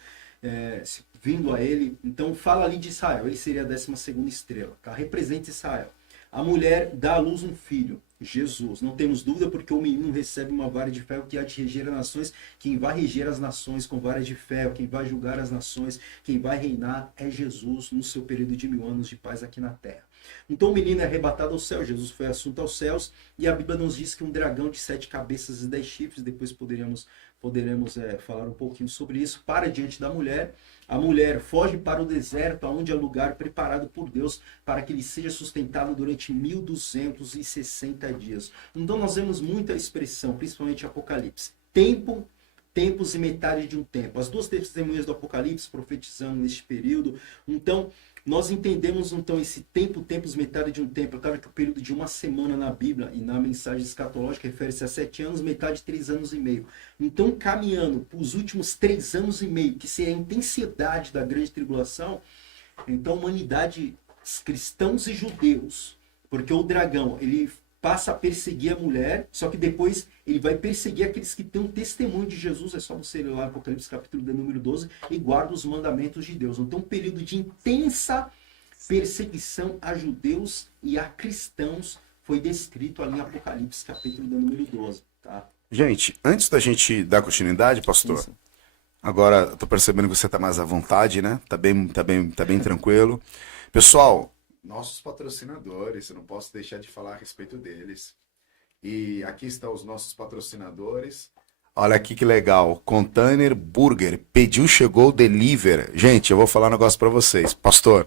vindo a ele. Então fala ali de Israel, ele seria a 12ª estrela, tá? Representa Israel. A mulher dá à luz um filho, Jesus. Não temos dúvida, porque o menino recebe uma vara de ferro que há de reger as nações. Quem vai reger as nações com vara de ferro, quem vai julgar as nações, quem vai reinar é Jesus no seu período de 1000 anos de paz aqui na terra. Então o menino é arrebatado ao céu, Jesus foi assunto aos céus, e a Bíblia nos diz que um dragão de 7 cabeças e 10 chifres, depois poderemos falar um pouquinho sobre isso, para diante da mulher. A mulher foge para o deserto, onde é lugar preparado por Deus para que ele seja sustentado durante 1260 dias. Então nós vemos muita expressão, principalmente Apocalipse. Tempos e metade de um tempo. As duas testemunhas do Apocalipse profetizando neste período. Então, Nós entendemos, então, esse tempo, tempos, metade de um tempo. É claro que o período de uma semana na Bíblia e na mensagem escatológica refere-se a 7 anos, metade 3 anos e meio. Então, caminhando para os últimos 3 anos e meio, que seria a intensidade da grande tribulação, então a humanidade, cristãos e judeus, porque o dragão, ele passa a perseguir a mulher, só que depois ele vai perseguir aqueles que têm um testemunho de Jesus. É só você ler lá Apocalipse capítulo de número 12 e guarda os mandamentos de Deus. Então um período de intensa perseguição a judeus e a cristãos foi descrito ali em Apocalipse capítulo de número 12. Tá? Gente, antes da gente dar continuidade, pastor, Sim. agora eu tô percebendo que você tá mais à vontade, né? Tá bem tranquilo. Pessoal, nossos patrocinadores, eu não posso deixar de falar a respeito deles. E aqui estão os nossos patrocinadores. Olha aqui que legal, Container Burger, pediu, chegou, deliver. Gente, eu vou falar um negócio pra vocês, pastor.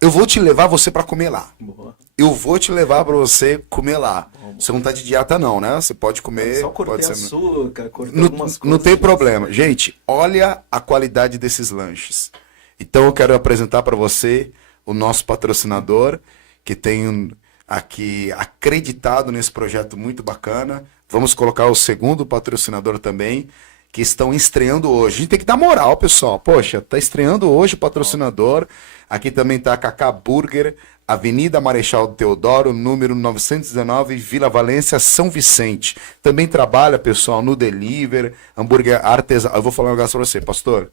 Eu vou te levar você pra comer lá. Boa. Eu vou te levar pra você comer lá. Você não tá de dieta não, né? Você pode comer. Só cortei pode ser... açúcar, cortei não, algumas coisas. não tem problema. Gente, olha a qualidade desses lanches. Então eu quero apresentar pra você o nosso patrocinador, que tem aqui acreditado nesse projeto muito bacana. Vamos colocar o segundo patrocinador também, que estão estreando hoje. A gente tem que dar moral, pessoal. Poxa, tá estreando hoje o patrocinador. Aqui também tá a Cacá Burger, Avenida Marechal Deodoro, número 919, Vila Valência, São Vicente. Também trabalha, pessoal, no delivery, hambúrguer artesanal. Eu vou falar um negócio pra você, pastor.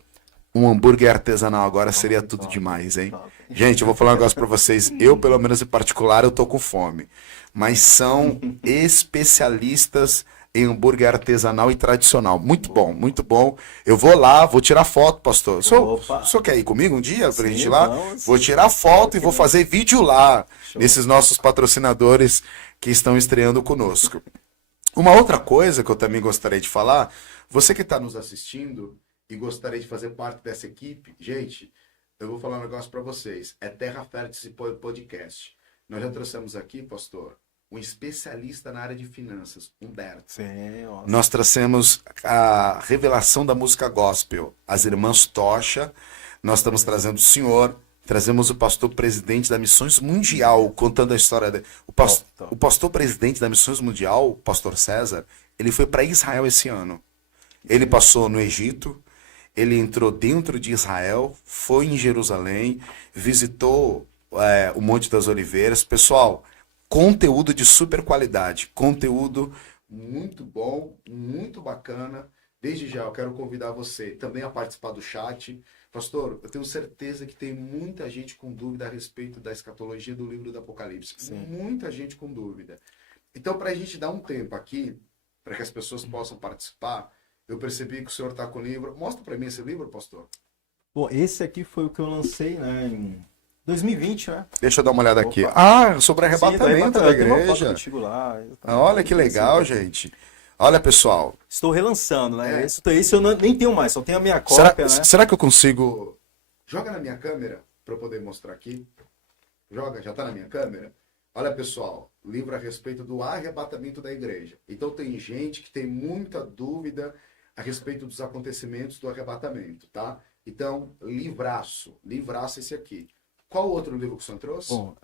Um hambúrguer artesanal agora seria tudo demais, hein? Gente, eu vou falar um negócio pra vocês. Eu, pelo menos em particular, eu tô com fome. Mas são especialistas em hambúrguer artesanal e tradicional. Muito bom, muito bom. Eu vou lá, vou tirar foto, pastor. O senhor quer ir comigo um dia pra gente ir lá? Vou tirar foto e vou fazer vídeo lá, nesses nossos patrocinadores que estão estreando conosco. Uma outra coisa que eu também gostaria de falar, você que está nos assistindo e gostaria de fazer parte dessa equipe, gente, eu vou falar um negócio para vocês. É Terra Fértil Podcast. Nós já trouxemos aqui, pastor, um especialista na área de finanças, Humberto. Sim, nós trouxemos a revelação da música gospel, as irmãs Tocha. Nós estamos trazendo o senhor, trazemos o pastor presidente da Missões Mundial, contando a história dele. O pastor presidente da Missões Mundial, o pastor César, ele foi para Israel esse ano. Ele passou no Egito, ele entrou dentro de Israel, foi em Jerusalém, visitou o Monte das Oliveiras. Pessoal, conteúdo de super qualidade, conteúdo muito bom, muito bacana. Desde já eu quero convidar você também a participar do chat. Pastor, eu tenho certeza que tem muita gente com dúvida a respeito da escatologia do livro do Apocalipse. Sim. Muita gente com dúvida. Então, para a gente dar um tempo aqui, para que as pessoas possam participar, eu percebi que o senhor está com o livro. Mostra para mim esse livro, pastor. Bom, esse aqui foi o que eu lancei, né, em 2020, né? Deixa eu dar uma olhada aqui. Sobre arrebatamento da igreja. Lá, olha que legal, gente. Olha, pessoal. Estou relançando, né? Esse eu nem tenho mais, só tenho a minha cópia, né? Será que eu consigo... Joga na minha câmera, para eu poder mostrar aqui. Joga, já está na minha câmera? Olha, pessoal, livro a respeito do arrebatamento da igreja. Então tem gente que tem muita dúvida a respeito dos acontecimentos do arrebatamento, tá? Então, livraço esse aqui. Qual outro livro que o senhor trouxe? Bom,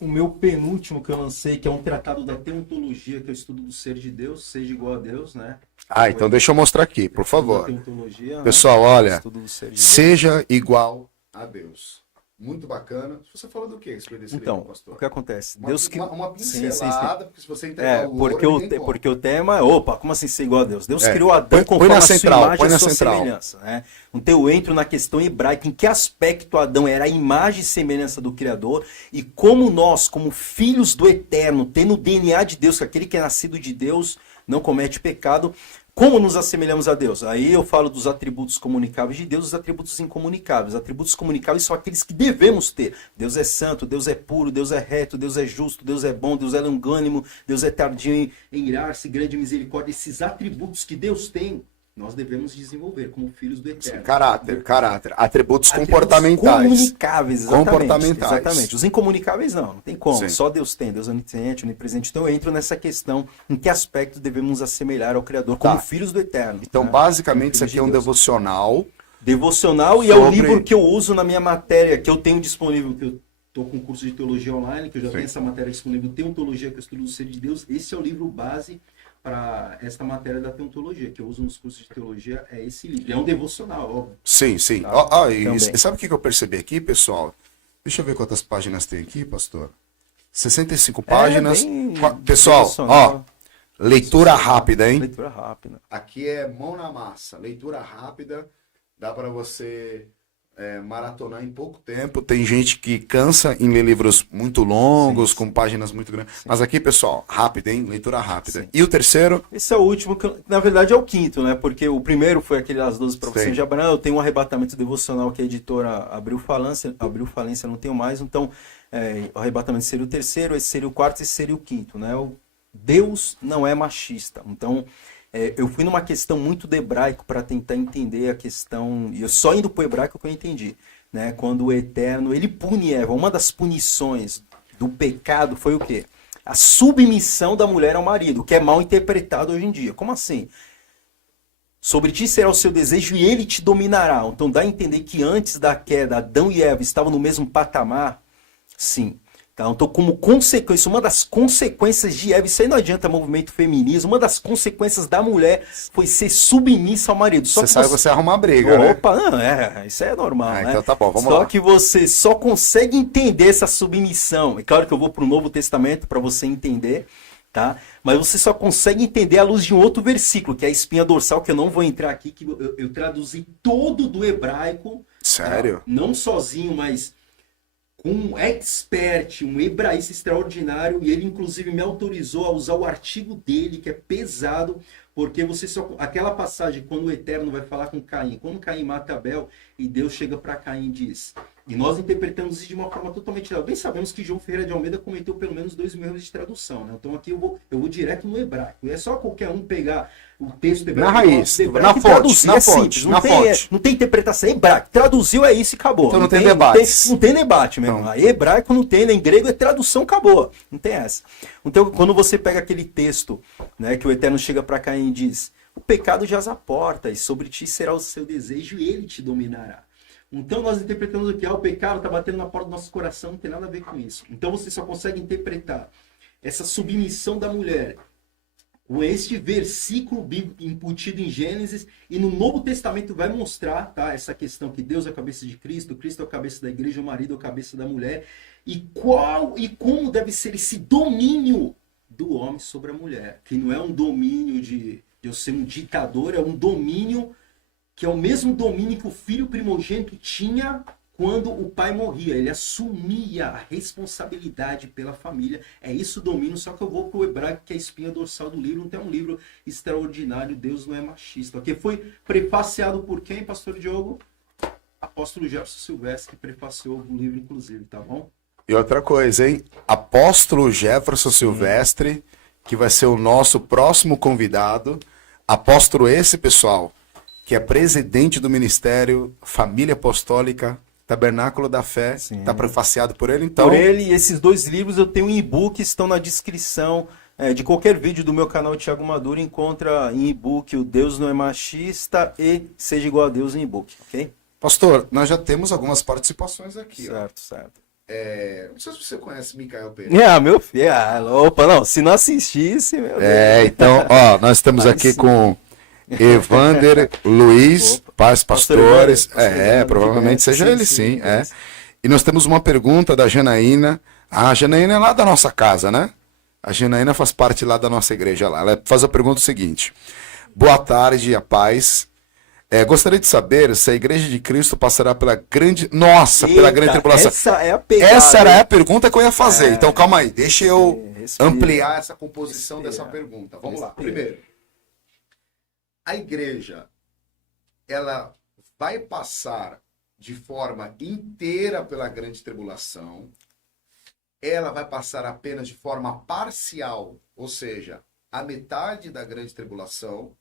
o meu penúltimo que eu lancei, que é um tratado da teontologia, que é o estudo do ser de Deus, seja igual a Deus, né? Então deixa eu mostrar aqui, por favor. Pessoal, né? Olha, seja igual a Deus. Muito bacana. Você falou do que? Então, pastor? O que acontece? Uma pincelada, porque se você entregar porque o tema é, como assim ser igual a Deus? Deus criou Adão conforme a sua imagem e a sua semelhança. Né? Então eu entro na questão hebraica, em que aspecto Adão era a imagem e semelhança do Criador, e como nós, como filhos do Eterno, tendo o DNA de Deus, que aquele que é nascido de Deus não comete pecado, como nos assemelhamos a Deus? Aí eu falo dos atributos comunicáveis de Deus, os atributos incomunicáveis. Os atributos comunicáveis são aqueles que devemos ter. Deus é santo, Deus é puro, Deus é reto, Deus é justo, Deus é bom, Deus é longânimo, Deus é tardio em irar-se, grande misericórdia. Esses atributos que Deus tem, nós devemos desenvolver como filhos do Eterno. Caráter. Atributos comportamentais. Comunicáveis, exatamente. Os incomunicáveis não tem como. Sim. Só Deus tem, Deus é onisciente, onipresente. Então eu entro nessa questão, em que aspecto devemos nos assemelhar ao Criador como filhos do Eterno. Então, basicamente, isso aqui é um devocional devocional e é o livro que eu uso na minha matéria, que eu tenho disponível, que eu estou com curso de teologia online, que eu já tenho essa matéria disponível, Teontologia, que eu estudo do Ser de Deus. Esse é o livro base para esta matéria da teontologia, que eu uso nos cursos de teologia, é esse livro. É um devocional, óbvio. Sim. Tá? E sabe o que eu percebi aqui, pessoal? Deixa eu ver quantas páginas tem aqui, pastor. 65 páginas. Pessoal, leitura rápida, hein? Leitura rápida. Aqui é mão na massa. Leitura rápida. Dá para você maratonar em pouco tempo. Tem gente que cansa em ler livros muito longos, com páginas muito grandes. Mas aqui, pessoal, rápido, hein? Leitura rápida. Sim. E o terceiro? Esse é o último, que na verdade é o quinto, né? Porque o primeiro foi aquele As 12 Profecias de Abraão. Eu tenho um arrebatamento devocional que a editora abriu falência, não tenho mais. Então, o arrebatamento seria o terceiro, esse seria o quarto, esse seria o quinto, né? Deus não é machista. Então, eu fui numa questão muito do hebraico para tentar entender a questão, e eu só indo para o hebraico que eu entendi, né? Quando o Eterno, ele pune Eva, uma das punições do pecado foi o quê? A submissão da mulher ao marido, que é mal interpretado hoje em dia. Como assim? Sobre ti será o seu desejo e ele te dominará. Então dá a entender que antes da queda, Adão e Eva estavam no mesmo patamar? Sim. Então, como consequência, uma das consequências de Eva, isso aí não adianta movimento feminista, uma das consequências da mulher foi ser submissa ao marido. Só você sabe que você arruma uma briga, né? Opa, não, isso é normal, né? Então tá bom, vamos lá. Só que você só consegue entender essa submissão. É claro que eu vou para o Novo Testamento para você entender, tá? Mas você só consegue entender à luz de um outro versículo, que é a espinha dorsal, que eu não vou entrar aqui, que eu traduzi todo do hebraico. Sério? Tá? Não sozinho, mas com um expert, um hebraísta extraordinário, e ele inclusive me autorizou a usar o artigo dele, que é pesado, porque você só... Aquela passagem, quando o Eterno vai falar com Caim, quando Caim mata Abel, e Deus chega para Caim e diz... E nós interpretamos isso de uma forma totalmente... Bem sabemos que João Ferreira de Almeida cometeu pelo menos 2 erros de tradução, né? Então aqui eu vou direto no hebraico. É só qualquer um pegar o texto hebraico... Na raiz, na fonte, na fonte. Não tem interpretação, é hebraico. Traduziu é isso e acabou. Então não tem debate. Não tem debate mesmo. Então. Aí hebraico não tem, em grego é tradução, acabou. Não tem essa. Então quando você pega aquele texto, né, que o Eterno chega para Caim e diz... O pecado jaz à porta, e sobre ti será o seu desejo, e ele te dominará. Então nós interpretamos o que? O pecado está batendo na porta do nosso coração, não tem nada a ver com isso. Então você só consegue interpretar essa submissão da mulher com este versículo bíblico embutido em Gênesis, e no Novo Testamento vai mostrar, tá, essa questão que Deus é a cabeça de Cristo, Cristo é a cabeça da igreja, o marido é a cabeça da mulher, e como deve ser esse domínio do homem sobre a mulher, que não é um domínio de eu ser um ditador, é um domínio que é o mesmo domínio que o filho primogênito tinha quando o pai morria. Ele assumia a responsabilidade pela família. É isso o domínio, só que eu vou para o hebraico, que é a espinha dorsal do livro. Então é um livro extraordinário, Deus não é machista. Que foi prefaciado por quem, pastor Diogo? Apóstolo Jefferson Silvestre, que prefaciou o livro, inclusive, tá bom? E outra coisa, hein? Apóstolo Jefferson Silvestre, que vai ser o nosso próximo convidado. Apóstolo esse, pessoal, que é presidente do Ministério Família Apostólica Tabernáculo da Fé. Está prefaciado por ele, então... Por ele, e esses 2 livros eu tenho em e-book, estão na descrição de qualquer vídeo do meu canal Thiago Maduro. Encontra em e-book o Deus não é machista e Seja Igual a Deus em e-book, ok? Pastor, nós já temos algumas participações aqui. Certo. Não sei se você conhece Micael Pereira. Meu filho, opa, não, se não assistisse, meu Deus. Então, nós estamos aqui com Evander Luiz, pais pastores. Provavelmente seja ele sim. E nós temos uma pergunta da Janaína. A Janaína é lá da nossa casa, né? A Janaína faz parte lá da nossa igreja lá. Ela faz a pergunta seguinte: boa tarde, a paz. Gostaria de saber se a Igreja de Cristo passará pela grande... pela grande tribulação. Essa era a pergunta que eu ia fazer. Então, calma aí. Deixa eu ampliar essa composição dessa pergunta. Vamos lá. Primeiro, a igreja, ela vai passar de forma inteira pela grande tribulação. Ela vai passar apenas de forma parcial, ou seja, a metade da grande tribulação.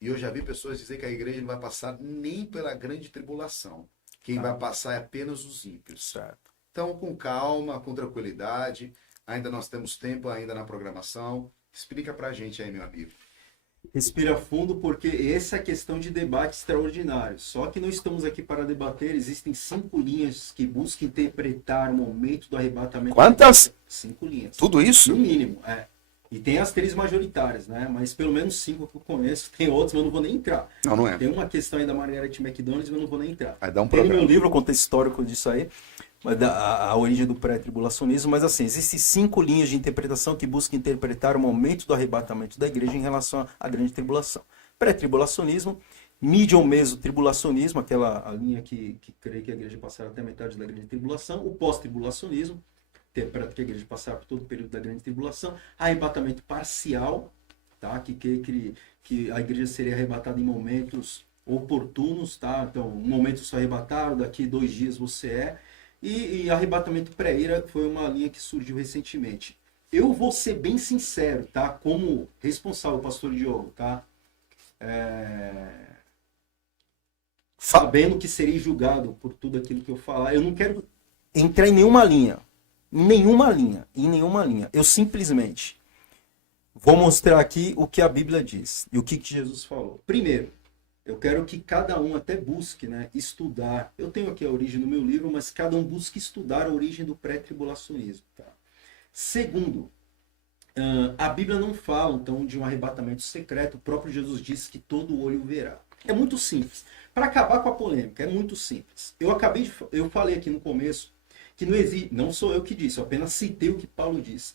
E eu já vi pessoas dizer que a igreja não vai passar nem pela grande tribulação. Quem vai passar é apenas os ímpios. Certo. Então, com calma, com tranquilidade. Ainda nós temos tempo ainda na programação. Explica pra gente aí, meu amigo. Respira fundo, porque essa é a questão de debate extraordinário. Só que não estamos aqui para debater. Existem 5 linhas que buscam interpretar o momento do arrebatamento. Quantas? 5 linhas. Tudo isso? No mínimo, é. E tem as 3 majoritárias, né? Mas pelo menos 5 que eu conheço. Tem outros, mas eu não vou nem entrar. Não é. Tem uma questão aí da Margaret McDonald, mas eu não vou nem entrar. Vai dar um Tem no programa. meu livro, contexto histórico disso aí, a origem do pré-tribulacionismo, mas assim, existem 5 linhas de interpretação que buscam interpretar o momento do arrebatamento da igreja em relação à grande tribulação. Pré-tribulacionismo, medium meso-tribulacionismo, aquela a linha que crê que a igreja passará até a metade da grande tribulação, o pós-tribulacionismo, interpreta que a igreja passará por todo o período da grande tribulação, arrebatamento parcial, tá? Que a igreja seria arrebatada em momentos oportunos, tá? Então, um momento só arrebatado, daqui 2 dias você é. E arrebatamento pré-ira foi uma linha que surgiu recentemente. Eu vou ser bem sincero, tá? Como responsável, pastor Diogo, tá? Sabendo que serei julgado por tudo aquilo que eu falar, eu não quero entrar em nenhuma linha. Em nenhuma linha. Eu simplesmente vou mostrar aqui o que a Bíblia diz e o que Jesus falou. Primeiro, eu quero que cada um até busque, né, estudar. Eu tenho aqui a origem do meu livro, mas cada um busque estudar a origem do pré-tribulacionismo. Tá? Segundo, a Bíblia não fala, então, de um arrebatamento secreto. O próprio Jesus disse que todo olho verá. É muito simples. Para acabar com a polêmica, é muito simples. Eu falei aqui no começo que não existe, não sou eu que disse, eu apenas citei o que Paulo disse.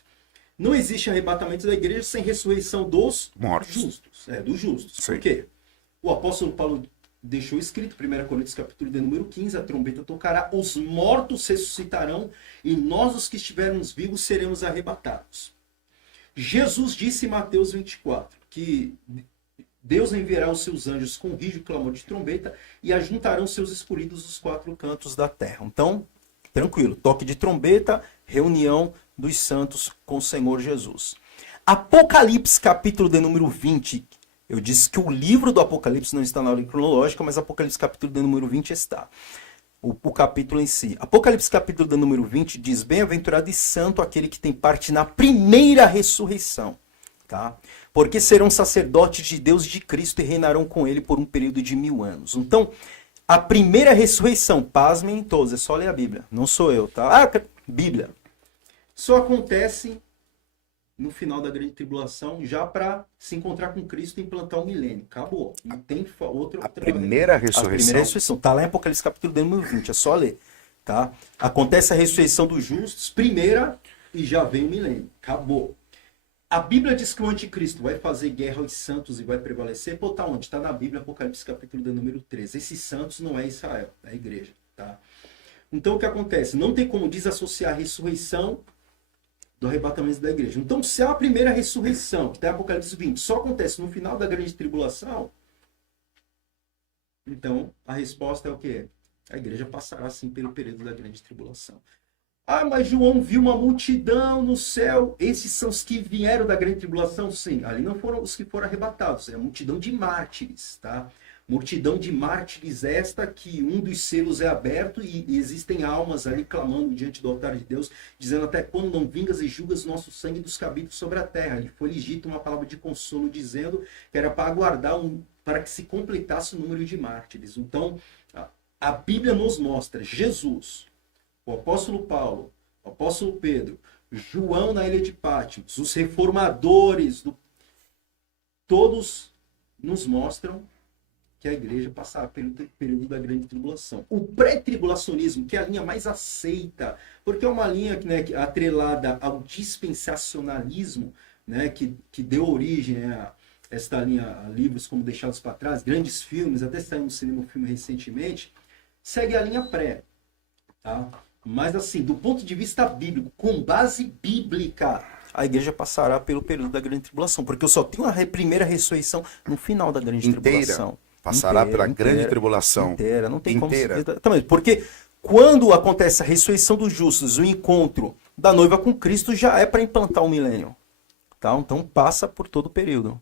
Não existe arrebatamento da igreja sem ressurreição dos Mortos. justos. Dos justos. Sim. Por quê? O apóstolo Paulo deixou escrito, 1 Coríntios capítulo de número 15, a trombeta tocará, os mortos ressuscitarão e nós, os que estivermos vivos, seremos arrebatados. Jesus disse em Mateus 24 que Deus enviará os seus anjos com rígido clamor de trombeta e ajuntarão seus escolhidos dos 4 cantos da terra. Então, tranquilo, toque de trombeta, reunião dos santos com o Senhor Jesus. Apocalipse capítulo de número 20, eu disse que o livro do Apocalipse não está na ordem cronológica, mas Apocalipse capítulo de número 20 está. O capítulo em si. Apocalipse capítulo de número 20 diz: bem-aventurado e santo aquele que tem parte na primeira ressurreição. Tá? Porque serão sacerdotes de Deus e de Cristo e reinarão com ele por um período de 1000 anos. Então, a primeira ressurreição, pasmem todos, é só ler a Bíblia, não sou eu, tá? Bíblia. Só acontece no final da grande tribulação, já para se encontrar com Cristo e implantar o milênio. Acabou. Não tem outra. A primeira ressurreição. A primeira ressurreição. Está lá em Apocalipse capítulo de número 20, é só ler. Tá? Acontece a ressurreição dos justos, primeira, e já vem o milênio. Acabou. A Bíblia diz que o anticristo vai fazer guerra aos santos e vai prevalecer. Pô, tá onde? Está na Bíblia, Apocalipse capítulo de número 13. Esses santos não é Israel, é a igreja. Tá? Então o que acontece? Não tem como desassociar a ressurreição do arrebatamento da igreja. Então, se a primeira ressurreição, que está em Apocalipse 20, só acontece no final da grande tribulação, então a resposta é o quê? A igreja passará sim pelo período da grande tribulação. Ah, mas João viu uma multidão no céu. Esses são os que vieram da grande tribulação? Sim, ali não foram os que foram arrebatados, é a multidão de mártires, tá? Multidão de mártires esta que um dos selos é aberto e existem almas ali clamando diante do altar de Deus, dizendo: até quando não vingas e julgas nosso sangue dos cabidos sobre a terra. E foi legítima uma palavra de consolo dizendo que era para aguardar para que se completasse o número de mártires. Então, a Bíblia nos mostra Jesus, o apóstolo Paulo, o apóstolo Pedro, João na ilha de Patmos, os reformadores, todos nos mostram que a igreja passará pelo período da grande tribulação. O pré-tribulacionismo, que é a linha mais aceita, porque é uma linha, né, atrelada ao dispensacionalismo, né, que deu origem a esta linha, a livros como Deixados para Trás, grandes filmes, até saiu no cinema um filme recentemente, segue a linha pré. Tá? Mas assim, do ponto de vista bíblico, com base bíblica, a igreja passará pelo período da grande tribulação, porque eu só tenho a primeira ressurreição no final da grande tribulação. Passará pela grande tribulação. Inteira, não tem inteira. como... Também, porque quando acontece a ressurreição dos justos, o encontro da noiva com Cristo já é para implantar o milênio. Tá? Então passa por todo o período.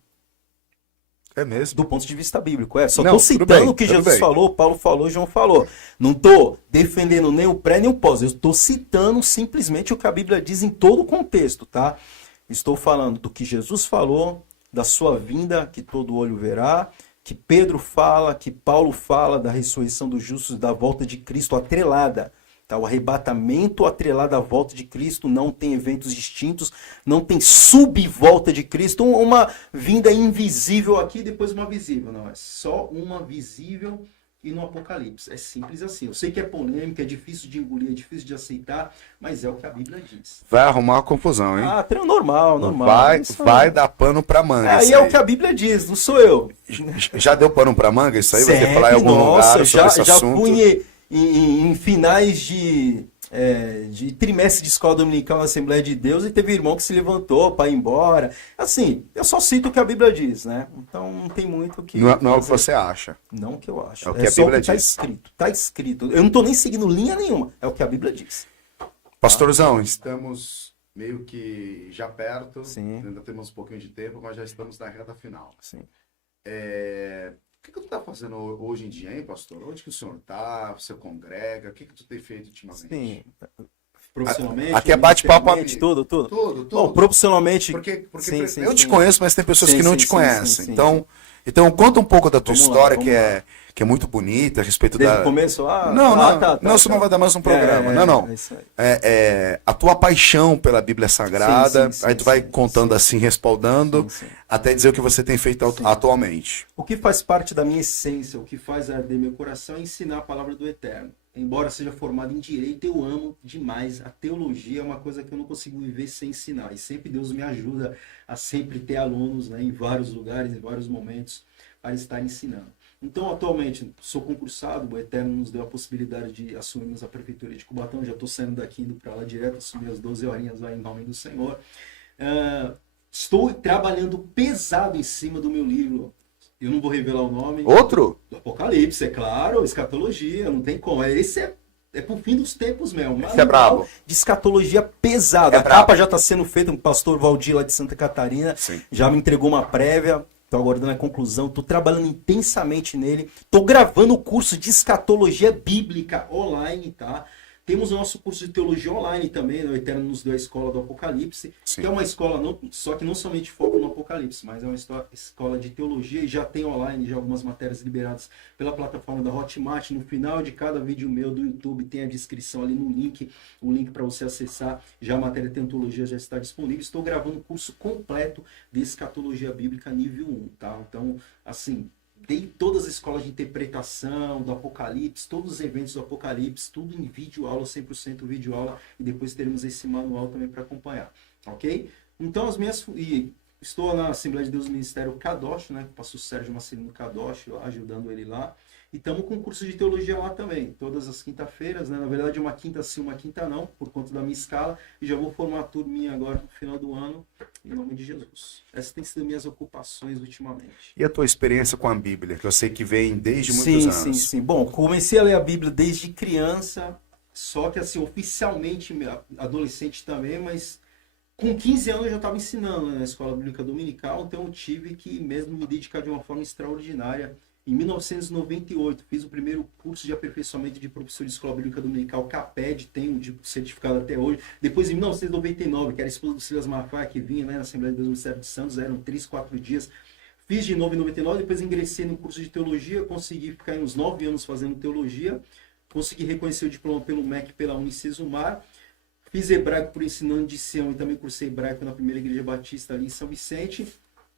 É mesmo? Do ponto de vista bíblico. Só Não, estou citando o que tudo Jesus bem. falou, Paulo falou, João falou. Não estou defendendo nem o pré nem o pós. Eu estou citando simplesmente o que a Bíblia diz em todo o contexto. Tá? Estou falando do que Jesus falou, da sua vinda, que todo olho verá, que Pedro fala, que Paulo fala da ressurreição dos justos, da volta de Cristo atrelada. Tá? O arrebatamento atrelado à volta de Cristo, não tem eventos distintos, não tem subvolta de Cristo, uma vinda invisível aqui, depois uma visível. Não, é só uma visível e no Apocalipse. É simples assim. Eu sei que é polêmico, é difícil de engolir, é difícil de aceitar, mas é o que a Bíblia diz. Vai arrumar uma confusão, hein? Ah, normal. Vai dar pano pra manga. Aí é o que a Bíblia diz, não sou eu. Já deu pano pra manga isso aí? Vai ter Sempre, que falar em algum lugar sobre esse já assunto? fui em finais de trimestre de escola dominical na Assembleia de Deus e teve irmão que se levantou para ir embora. Assim, eu só cito o que a Bíblia diz, né? Então não tem muito o que... Não é o que você acha. Não o que eu acho. É o que a só Bíblia o que diz. Tá escrito. Eu não tô nem seguindo linha nenhuma. É o que a Bíblia diz. Pastorzão, Estamos meio que já perto, Sim. ainda temos um pouquinho de tempo, mas já estamos na reta final. Sim. O que tu tá fazendo hoje em dia, hein, pastor? Onde que o senhor tá? Você congrega? O que tu tem feito ultimamente? Sim. Profissionalmente. aqui é bate-papo, tudo. Tudo. Bom, profissionalmente. Porque sim, eu te conheço, mas tem pessoas Sim, que não sim, te sim, conhecem. sim. Então conta um pouco da tua Vamos lá, história, vamos que é muito bonita, a respeito Desde da... o começo? Não, isso não vai dar mais um programa. Não. É isso aí. A tua paixão pela Bíblia Sagrada, Sim, aí tu vai sim, contando assim, respaldando, Sim. até dizer o que você tem feito atualmente. O que faz parte da minha essência, o que faz arder meu coração é ensinar a palavra do Eterno. Embora seja formado em direito, eu amo demais. A teologia é uma coisa que eu não consigo viver sem ensinar. E sempre Deus me ajuda a sempre ter alunos, né, em vários lugares, em vários momentos, para estar ensinando. Então, atualmente, sou concursado, o Eterno nos deu a possibilidade de assumirmos a prefeitura de Cubatão. Já estou saindo daqui, indo para lá direto, assumir as 12 horinhas lá em nome do Senhor. Estou trabalhando pesado em cima do meu livro. Eu não vou revelar o nome. Outro? Do Apocalipse, é claro, escatologia, não tem como. Esse é pro fim dos tempos mesmo. Esse é brabo. De escatologia pesada. É a brabo. capa já está sendo feita, o pastor Valdir lá de Santa Catarina Sim. já me entregou uma prévia. Estou aguardando a conclusão, estou trabalhando intensamente nele. Estou gravando o curso de escatologia bíblica online, tá? Temos o nosso curso de teologia online também, né? O Eterno nos deu a escola do Apocalipse, Sim. que é uma escola, só que não somente foca no Apocalipse, mas é uma escola de teologia e já tem online, já algumas matérias liberadas pela plataforma da Hotmart. No final de cada vídeo meu do YouTube tem a descrição ali no link, o link para você acessar. Já a matéria de teologia já está disponível. Estou gravando um curso completo de escatologia bíblica nível 1, tá? Então, assim... Dei todas as escolas de interpretação do Apocalipse, todos os eventos do Apocalipse, tudo em vídeo aula, 100% vídeo aula, e depois teremos esse manual também para acompanhar, ok? Então estou na Assembleia de Deus do Ministério Kadosh, né? Pastor Sérgio Marcelino Kadosh, lá, ajudando ele lá. E estamos com curso de teologia lá também, todas as quinta-feiras, né? Na verdade, uma quinta sim, uma quinta não, por conta da minha escala. E já vou formar a turminha agora no final do ano, em nome de Jesus. Essas têm sido minhas ocupações ultimamente. E a tua experiência com a Bíblia, que eu sei que vem desde muitos anos. Sim. Bom, comecei a ler a Bíblia desde criança, só que assim, oficialmente, adolescente também, mas com 15 anos eu já estava ensinando, né, na Escola Bíblica Dominical, então eu tive que mesmo me dedicar de uma forma extraordinária. Em 1998, fiz o primeiro curso de aperfeiçoamento de professor de Escola Bíblica Dominical, CAPED, tenho o certificado até hoje. Depois, em 1999, que era a esposa do Silas Malafaia, que vinha, né, na Assembleia de Deus do Ministério de Santos, eram 3, 4 dias. Fiz de novo em 99, depois ingressei no curso de teologia, consegui ficar uns 9 anos fazendo teologia, consegui reconhecer o diploma pelo MEC e pela Unicesumar. Fiz hebraico por ensinando de Sião e também cursei hebraico na primeira igreja batista ali em São Vicente.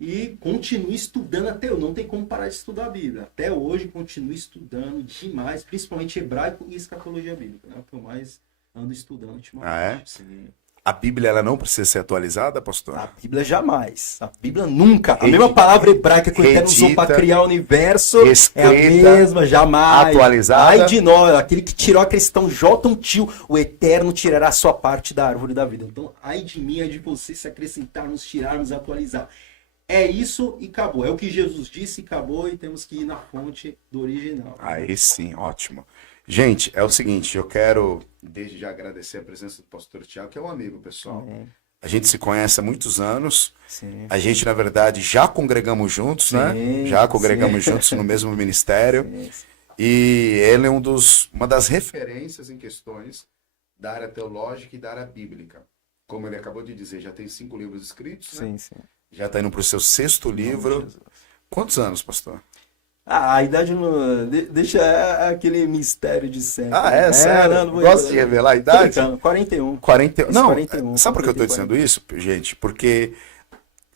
E continuo estudando até hoje. Não tem como parar de estudar a Bíblia. Até hoje continuo estudando demais, principalmente hebraico e escatologia bíblica, né? O que eu mais ando estudando ultimamente. Ah, é? Sim. A Bíblia ela não precisa ser atualizada, pastor? A Bíblia jamais. A Bíblia nunca. A mesma palavra hebraica que o Eterno usou para criar o universo é a mesma, jamais. Atualizada. Ai de nós, aquele que tirou a questão J um tio, o Eterno tirará a sua parte da árvore da vida. Então, ai de mim, ai de você se acrescentarmos, tirarmos, atualizar. É isso e acabou. É o que Jesus disse e acabou, e temos que ir na fonte do original. Aí sim, ótimo. Gente, é o seguinte, eu quero Desde já agradecer a presença do pastor Tiago, que é um amigo, pessoal. A gente se conhece há muitos anos. Sim. A gente, na verdade, já congregamos juntos, né? Já congregamos juntos no mesmo ministério. Sim. E ele é uma das Referências em questões da área teológica e da área bíblica. Como ele acabou de dizer, já tem 5 livros escritos, né? Sim. Já está indo para o seu 6º livro. Quantos anos, pastor? A idade não. Deixa aquele mistério de sempre. Sério? Não Gosta de revelar a idade? 41. 41. Não, 41, sabe por que eu estou 41. dizendo isso, gente? Porque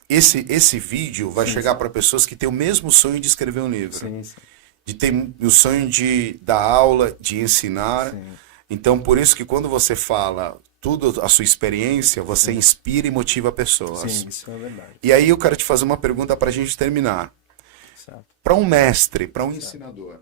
esse vídeo vai chegar para pessoas que têm o mesmo sonho de escrever um livro. Sim. De ter o sonho de dar aula, de ensinar. Sim. Então, por isso que quando você fala tudo a sua experiência, você inspira e motiva pessoas. Sim, isso é verdade. E aí eu quero te fazer uma pergunta para a gente terminar. Para um mestre, para um ensinador,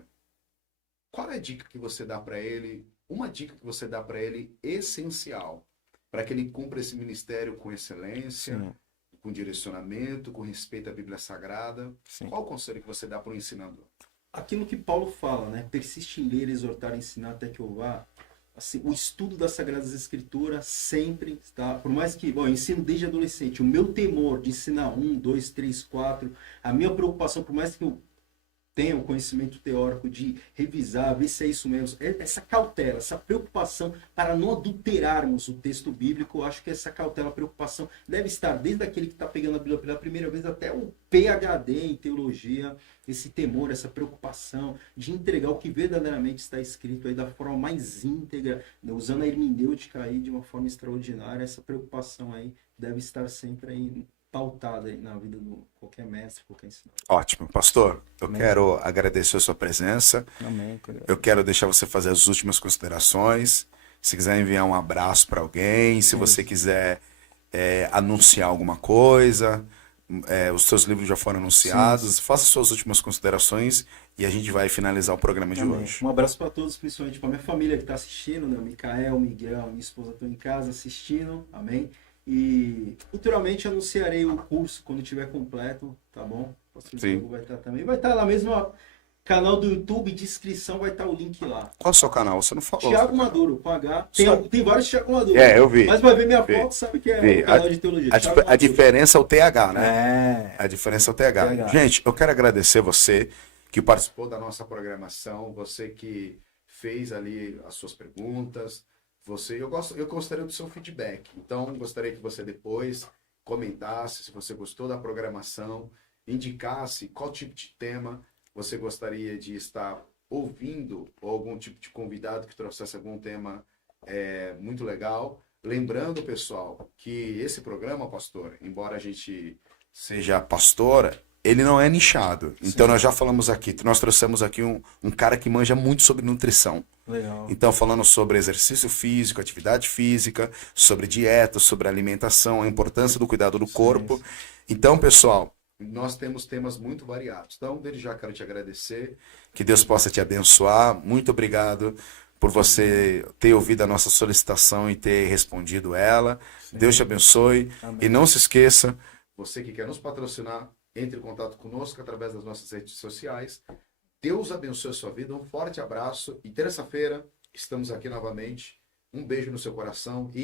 qual é a dica que você dá para ele? Uma dica que você dá para ele essencial para que ele cumpra esse ministério com excelência, com direcionamento, com respeito à Bíblia Sagrada. Sim. Qual o conselho que você dá para um ensinador? Aquilo que Paulo fala, né? Persiste em ler, exortar, ensinar até que eu vá. Assim, o estudo das Sagradas Escrituras sempre está, por mais que, eu ensino desde adolescente, o meu temor de ensinar 1, 2, 3, 4, a minha preocupação, por mais que eu tenha o conhecimento teórico de revisar, ver se é isso mesmo, essa cautela, essa preocupação para não adulterarmos o texto bíblico, eu acho que essa cautela, preocupação deve estar desde aquele que está pegando a Bíblia pela primeira vez até o PhD em teologia, esse temor, essa preocupação de entregar o que verdadeiramente está escrito aí da forma mais íntegra, usando a hermenêutica aí de uma forma extraordinária, essa preocupação aí deve estar sempre aí pautada aí na vida de qualquer mestre, qualquer ensinador. Ótimo. Pastor, eu quero agradecer a sua presença. Amém. Eu quero deixar você fazer as últimas considerações. Se quiser enviar um abraço para alguém, se você quiser anunciar alguma coisa, os seus livros já foram anunciados, faça suas últimas considerações e a gente vai finalizar o programa de hoje. Um abraço para todos, principalmente para minha família que está assistindo, né? O Micael, o Miguel, minha esposa estão em casa assistindo, amém? E futuramente anunciarei o curso quando estiver completo, tá bom? O pastor Diogo vai estar também. Vai estar lá mesmo, ó, canal do YouTube, descrição, vai estar o link lá. Qual é o seu canal? Você não falou. Thiago Maduro, com H. Tem vários Thiago Maduro. Eu vi. Mas vai ver minha foto, sabe que é o canal de teologia. A diferença é o TH, né? A diferença é o TH. TH. Gente, eu quero agradecer você que participou da nossa programação, você que fez ali as suas perguntas. Eu gostaria do seu feedback. Então, gostaria que você depois comentasse se você gostou da programação, indicasse qual tipo de tema você gostaria de estar ouvindo, ou algum tipo de convidado que trouxesse algum tema muito legal. Lembrando, pessoal, que esse programa, pastor, embora a gente seja pastora, ele não é nichado. Então, nós já falamos aqui, nós trouxemos aqui um cara que manja muito sobre nutrição. Legal. Então, falando sobre exercício físico, atividade física, sobre dieta, sobre alimentação, a importância do cuidado do corpo. Então, pessoal, nós temos temas muito variados. Então, desde já quero te agradecer, que Deus possa te abençoar. Muito obrigado por você ter ouvido a nossa solicitação e ter respondido ela. Deus te abençoe. Amém. E não se esqueça, você que quer nos patrocinar, entre em contato conosco através das nossas redes sociais. Deus abençoe a sua vida, um forte abraço e terça-feira estamos aqui novamente. Um beijo no seu coração e